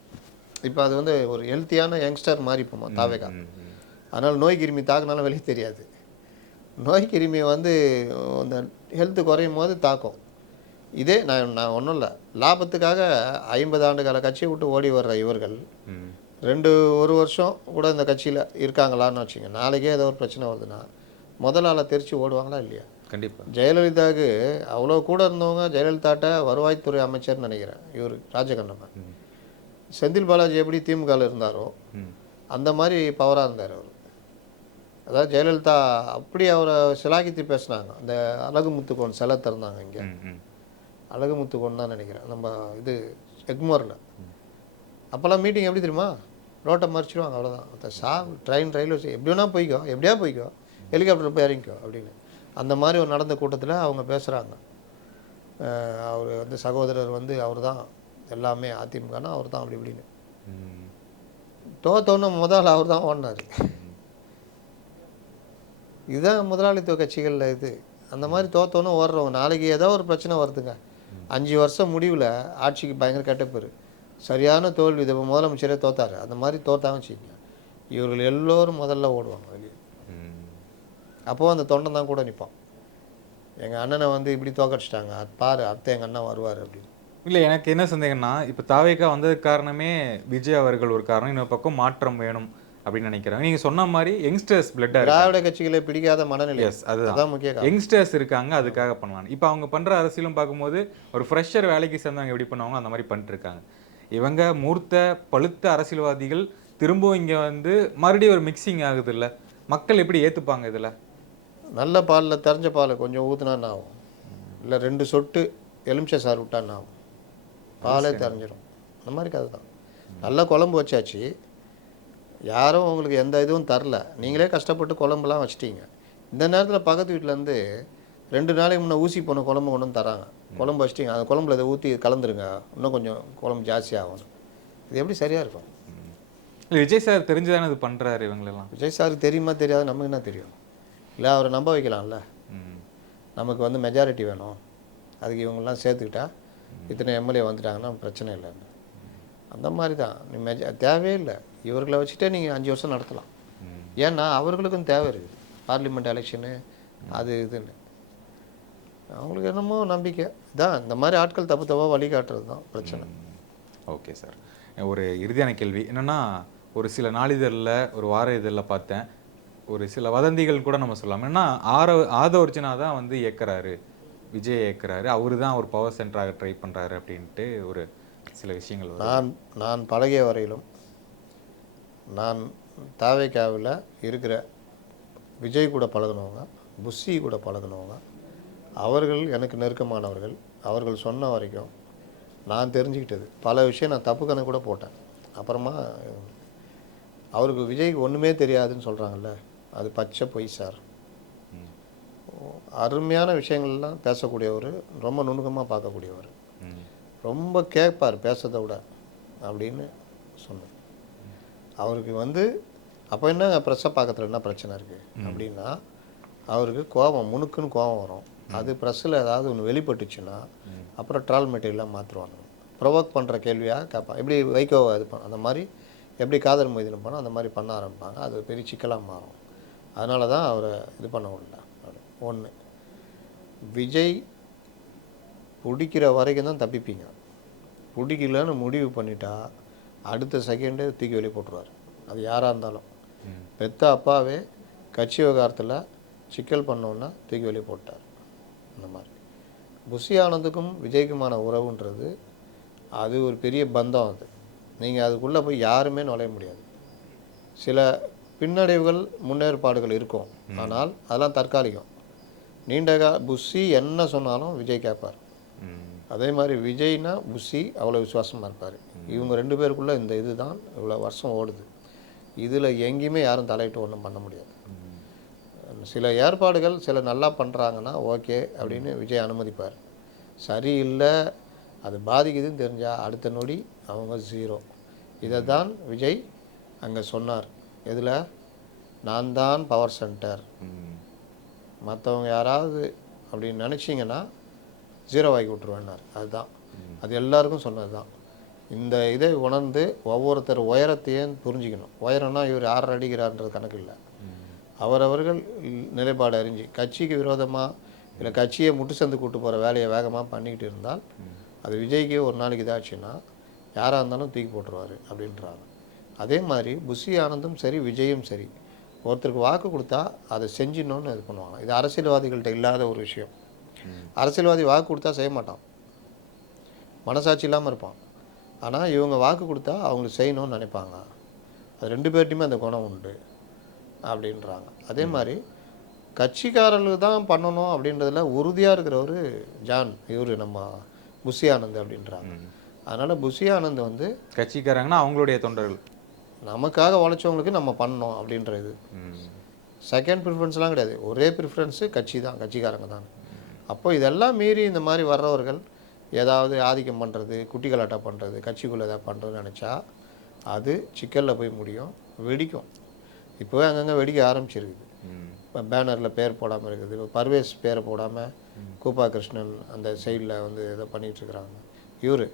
இப்போ அது ஒரு ஹெல்த்தியான யங்ஸ்டர் மாதிரி போமா தாவேகா. அதனால் நோய் கிருமி தாக்குனாலும் வெளியே தெரியாது. நோய் கிருமி அந்த ஹெல்த்து குறையும் போது தாக்கும். இதே நான் ஒன்றும் இல்லை, லாபத்துக்காக 50 ஆண்டு கால கட்சியை விட்டு ஓடி வர்ற இவர்கள் ஒரு வருஷம் கூட இந்த கட்சியில் இருக்காங்களான்னு வச்சுங்க. நாளைக்கே ஏதோ ஒரு பிரச்சனை வருதுன்னா முதல் ஆளை தெரிச்சு ஓடுவாங்களா இல்லையா? கண்டிப்பாக. ஜெயலலிதாவுக்கு அவ்வளோ கூட இருந்தவங்க ஜெயலலிதாட்ட வருவாய்த்துறை அமைச்சர்னு நினைக்கிறேன் இவர் ராஜகண்ணப்பன். செந்தில் பாலாஜி எப்படி திமுகவில் இருந்தாரோ அந்த மாதிரி பவராக இருந்தார் அவர். அதாவது ஜெயலலிதா அப்படி அவரை சிலாகித்து பேசினாங்க. அந்த அழகுமுத்துக்கோன் சிலை திறந்தாங்க இங்கே, அழகுமுத்துக்கோன் தான் நினைக்கிறேன், நம்ம இது எக்மோரில். அப்போல்லாம் மீட்டிங் எப்படி தெரியுமா? ரோட்டை மறிச்சிடுவாங்க, அவ்வளோதான். ட்ரெயின் ரயில்வே எப்படி வேணா போய்க்கோ, எப்படியா போய்க்கோ, ஹெலிகாப்டர் போய் இறங்கிக்கோ அப்படின்னு. அந்த மாதிரி ஒரு நடந்த கூட்டத்தில் அவங்க பேசுகிறாங்க. அவர் சகோதரர் அவர் தான் எல்லாமே, அதிமுகனா அவர் தான் அப்படி இப்படின்னு. தோத்தோன்னு முதல்ல அவர் தான் ஓடினார். இதுதான் முதலாளித்துவ கட்சிகளில் இது. அந்த மாதிரி தோத்தோன்னு ஓடுறவங்க நாளைக்கு ஏதோ ஒரு பிரச்சனை வருதுங்க. 5 வருஷம் முடிவில் ஆட்சிக்கு பயங்கர கெட்ட பேர், சரியான தோல்வி. இதை முதலமைச்சரே தோத்தாரு, அந்த மாதிரி தோத்தாங்க வச்சுக்கோங்க. இவர்கள் எல்லோரும் முதல்ல ஓடுவாங்க வெளியே. அப்போது அந்த தொண்டன் தான் கூட நிற்பான், எங்கள் அண்ணனை இப்படி தோக்கடிச்சிட்டாங்க, அது பாரு அடுத்த எங்கள் அண்ணன் வருவார் அப்படின்னு. இல்லை, எனக்கு என்ன சந்தேகம்னா, இப்போ தாவேகா வந்ததுக்கு காரணமே விஜய் அவர்கள் ஒரு காரணம், இன்னொரு பக்கம் மாற்றம் வேணும் அப்படின்னு நினைக்கிறாங்க. நீங்கள் சொன்ன மாதிரி யங்ஸ்டர்ஸ் பிளட்டாக திராவிட கட்சிகளை பிடிக்காத மனநிலை. அதுதான் முக்கிய காரணம். யங்ஸ்டர்ஸ் இருக்காங்க, அதுக்காக பண்ணலாம். இப்போ அவங்க பண்ணுற அரசியலும் பார்க்கும்போது ஒரு ஃப்ரெஷர் வேலைக்கு சேர்ந்தவங்க எப்படி பண்ணுவாங்க அந்த மாதிரி பண்ணிட்டு இருக்காங்க. இவங்க மூர்த்த பழுத்த அரசியல்வாதிகள் திரும்பவும் இங்கே மறுபடியும் ஒரு மிக்சிங் ஆகுது இல்லை, மக்கள் எப்படி ஏற்றுப்பாங்க? இதில் நல்ல பாலில் தெரிஞ்ச பாலை கொஞ்சம் ஊற்றுனா ஆகும், இல்லை 2 சொட்டு எலுமிச்சை சாறு விட்டான்னு ஆகும், பாலே தெரிஞ்சிடும். அந்த மாதிரி கதை தான். நல்ல குழம்பு வச்சாச்சு, யாரும் உங்களுக்கு எந்த இதுவும் தரல, நீங்களே கஷ்டப்பட்டு குழம்புலாம் வச்சிட்டீங்க. இந்த நேரத்தில் பக்கத்து வீட்டிலேருந்து 2 நாளைக்கு முன்னே ஊசி போன குழம்பு கொண்டு வந்து தராங்க. குழம்பு வச்சிட்டிங்க, அந்த குழம்புல இதை ஊற்றி கலந்துருங்க, இன்னும் கொஞ்சம் குழம்பு ஜாஸ்தியாகும். இது எப்படி சரியாக இருக்கும்? இல்லை, விஜய் சார் தெரிஞ்சுதானே இது பண்ணுறாரு இவங்களெல்லாம். விஜய் சாருக்கு தெரியுமா தெரியாது, நமக்கு என்ன தெரியும்? இல்லை, அவரை நம்ப வைக்கலாம்ல. நமக்கு மெஜாரிட்டி வேணும், அதுக்கு இவங்கெல்லாம் சேர்த்துக்கிட்டா இத்தனை எம்எல்ஏ வந்துட்டாங்கன்னா பிரச்சனை இல்லைன்னு. அந்த மாதிரி தான். நீ தேவையே இல்லை, இவர்களை வச்சுட்டே நீங்கள் 5 வருஷம் நடத்தலாம். ஏன்னா அவர்களுக்கும் தேவை இருக்குது, பார்லிமெண்ட் எலெக்ஷனு அது இதுன்னு. அவங்களுக்கு என்னமோ நம்பிக்கை தான். இந்த மாதிரி ஆட்கள் தப்பு தப்பாக வழிகாட்டுறது தான் பிரச்சனை. Okay sir. ஒரு இறுதியான கேள்வி என்னன்னா, ஒரு சில நாளிதழில் ஒரு வார இதழில் பார்த்தேன், ஒரு சில வதந்திகள் கூட நம்ம சொல்லலாம். ஏன்னா ஆதவ அர்ஜுனா தான் வந்து இயக்குறாரு, விஜய் இயக்குறாரு, அவரு தான் ஒரு பவர் சென்டராக ட்ரை பண்ணுறாரு அப்படின்ட்டு ஒரு சில விஷயங்கள் வருது. நான் பழகிய வரையிலும் நான் தாவேக்காவில் இருக்கிற விஜய் கூட பழகுனவங்க, புஷி கூட பழகுனவங்க, அவர்கள் எனக்கு நெருக்கமானவர்கள். அவர்கள் சொன்ன வரைக்கும் நான் தெரிஞ்சுக்கிட்டது பல விஷயம் நான் தப்பு கணக்கு கூட போட்டேன். அப்புறமா அவருக்கு விஜய்க்கு ஒன்றுமே தெரியாதுன்னு சொல்கிறாங்கல்ல, அது பச்சை பொய் சார். அருமையான விஷயங்கள்லாம் பேசக்கூடியவர், ரொம்ப நுணுக்கமாக பார்க்கக்கூடியவர், ரொம்ப கேட்பார் பேசுறதை விட அப்படின்னு சொன்னேன். அவருக்கு வந்து அப்போ என்ன ப்ரெஸ்ஸை பார்க்கறதுல என்ன பிரச்சனை இருக்குது அப்படின்னா, அவருக்கு கோபம் முணுக்குன்னு கோபம் வரும். அது ப்ரெஸ்ஸில் ஏதாவது ஒன்று வெளிப்பட்டுச்சுன்னா அப்புறம் ட்ரால் மெட்டீரியலாக மாற்றுவாங்க. ப்ரொவோக் பண்ணுற கேள்வியாக கேட்பான். எப்படி வைகோவை இது அந்த மாதிரி எப்படி காதல் மொய்தீன் பண்ணால் அந்த மாதிரி பண்ண ஆரம்பிப்பாங்க. அது பெரிய சிக்கலாக மாறும். அதனால தான் அவரை இது பண்ண முடியல. ஒன்று, விஜய் பிடிக்கிற வரைக்கும் தான் தப்பிப்பீங்க. பிடிக்கலன்னு முடிவு பண்ணிட்டா அடுத்த செகண்டே தூக்கி வெளியே போட்டுருவார். அது யாராக இருந்தாலும். பெத்த அப்பாவே கட்சி விவகாரத்தில் சிக்கல் பண்ணோன்னா தூக்கி வெளியே போட்டார். அந்த மாதிரி புஷி ஆனந்துக்கும் விஜய்க்குமான உறவுன்றது அது ஒரு பெரிய பந்தம். அது நீங்கள் அதுக்குள்ளே போய் யாருமே நுழைய முடியாது. சில பின்னடைவுகள் முன்னேற்பாடுகள் இருக்கும், ஆனால் அதெல்லாம் தற்காலிகம். புஷி என்ன சொன்னாலும் விஜய் கேட்பார். அதே மாதிரி விஜய்னா புஷி அவ்வளோ விசுவாசமாக இருப்பார். இவங்க ரெண்டு பேருக்குள்ளே இந்த இது தான் இவ்வளோ வருஷம் ஓடுது. இதில் எங்கேயுமே யாரும் தலையிட்டு ஒன்றும் பண்ண முடியாது. சில ஏற்பாடுகள் சில நல்லா பண்ணுறாங்கன்னா ஓகே அப்படின்னு விஜய் அனுமதிப்பார். சரியில்லை, அது பாதிக்குதுன்னு தெரிஞ்சால் அடுத்த நொடி அவங்க ஜீரோ. இதை தான் விஜய் அங்கே சொன்னார். இதில் நான் தான் பவர் சென்டர், மற்றவங்க யாராவது அப்படின்னு நினச்சிங்கன்னா ஜீரோ ஆகி விட்ருவேன்னார். அதுதான் அது எல்லாருக்கும் சொன்னது தான். இந்த இதை உணர்ந்து ஒவ்வொருத்தர் உயரத்தையும் புரிஞ்சிக்கணும். உயரம்னா இவர் 6 அடிக்கிறார்ன்றது கணக்கு இல்லை. அவரவர்கள் நிலைப்பாடு அறிஞ்சு கட்சிக்கு விரோதமாக இல்லை கட்சியை முட்டு சந்து கூட்டு போகிற வேலையை வேகமாக பண்ணிக்கிட்டு இருந்தால் அது விஜய்க்கு ஒரு நாளைக்கு இதாச்சுன்னா யாராக இருந்தாலும் தூக்கி போட்டுருவார் அப்படின்றாங்க. அதே மாதிரி புஷி ஆனந்தும் சரி விஜயும் சரி, ஒருத்தருக்கு வாக்கு கொடுத்தா அதை செஞ்சிடணும்னு இது பண்ணுவாங்க. இது அரசியல்வாதிகள்கிட்ட இல்லாத ஒரு விஷயம். அரசியல்வாதி வாக்கு கொடுத்தா செய்ய மாட்டான், மனசாட்சி இல்லாமல் இருப்பான். ஆனால் இவங்க வாக்கு கொடுத்தா அவங்களுக்கு செய்யணும்னு நினைப்பாங்க. அது ரெண்டு பேர்ட்டையுமே அந்த குணம் உண்டு அப்படின்றாங்க. அதே மாதிரி கட்சிக்காரர்களுக்கு தான் பண்ணணும் அப்படின்றதுல உறுதியாக இருக்கிறவர் ஜான், இவர் நம்ம புஷி ஆனந்த் அப்படின்றாங்க. அதனால் புஷி ஆனந்த் வந்து கட்சிக்காரங்கன்னா அவங்களுடைய தொண்டர்கள், நமக்காக உழைச்சவங்களுக்கு நம்ம பண்ணணும் அப்படின்றது. செகண்ட் ப்ரிஃபரன்ஸ்லாம் கிடையாது, ஒரே ப்ரிஃபரன்ஸு கட்சி தான், கட்சிக்காரங்க தான். அப்போ இதெல்லாம் மீறி இந்த மாதிரி வர்றவர்கள் ஏதாவது ஆதிக்கம் பண்ணுறது, குட்டி கலாட்டா பண்ணுறது, கட்சிக்குள்ளே ஏதாவது பண்ணுறதுன்னு நினச்சா அது சிக்கலில் போய் முடியும், வெடிக்கும். இப்போவே அங்கங்கே வெடிக்க ஆரம்பிச்சிருக்குது. இப்போ பேனரில் பேர் போடாமல் இருக்குது. இப்போ பர்வேஸ் பேரை போடாமல் கூப்பா கிருஷ்ணன் அந்த சைடில் வந்து ஏதோ பண்ணிகிட்ருக்குறாங்க. இவர்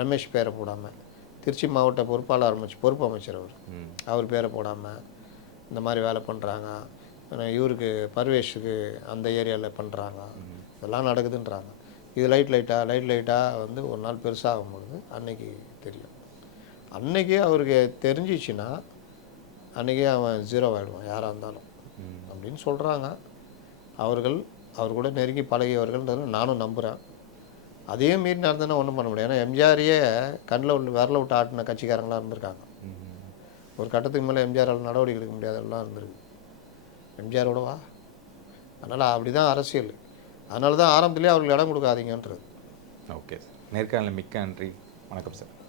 ரமேஷ் பேரை போடாமல், திருச்சி மாவட்ட பொறுப்பு அமைச்சர் அவர் பேரை போடாமல் இந்த மாதிரி வேலை பண்ணுறாங்க. இவருக்கு பர்வேஷுக்கு அந்த ஏரியாவில் பண்ணுறாங்க. இதெல்லாம் நடக்குதுன்றாங்க. இது லைட்டாக வந்து ஒரு நாள் பெருசாகும்பொழுது அன்னைக்கு தெரியும். அன்னைக்கே அவருக்கு தெரிஞ்சிச்சுன்னா அன்றைக்கே அவன் ஜீரோ ஆகிடுவான் யாராக இருந்தாலும் அப்படின்னு சொல்கிறாங்க. அவர் கூட நெருங்கி பழகியவர்கள்ன்றது நானும் நம்புகிறேன். அதையும் மீறி நடந்ததுன்னா ஒன்றும் பண்ண முடியாது. ஏன்னா எம்ஜிஆரையே கண்ணில் விரல விட்டு ஆட்டின கட்சிக்காரங்களாம் இருந்திருக்காங்க. ஒரு கட்டத்துக்கு மேலே எம்ஜிஆரால் நடவடிக்கை எடுக்க முடியாதெல்லாம் இருந்திருக்கு. எம்ஜிஆரோடவா? அதனால் அப்படி தான் அரசியல். அதனால தான் ஆரம்பத்திலே அவர்களுக்கு இடம் கொடுக்காதீங்கன்றது. ஓகே சார், நேர்காணல் மிக்க நன்றி. வணக்கம் சார்.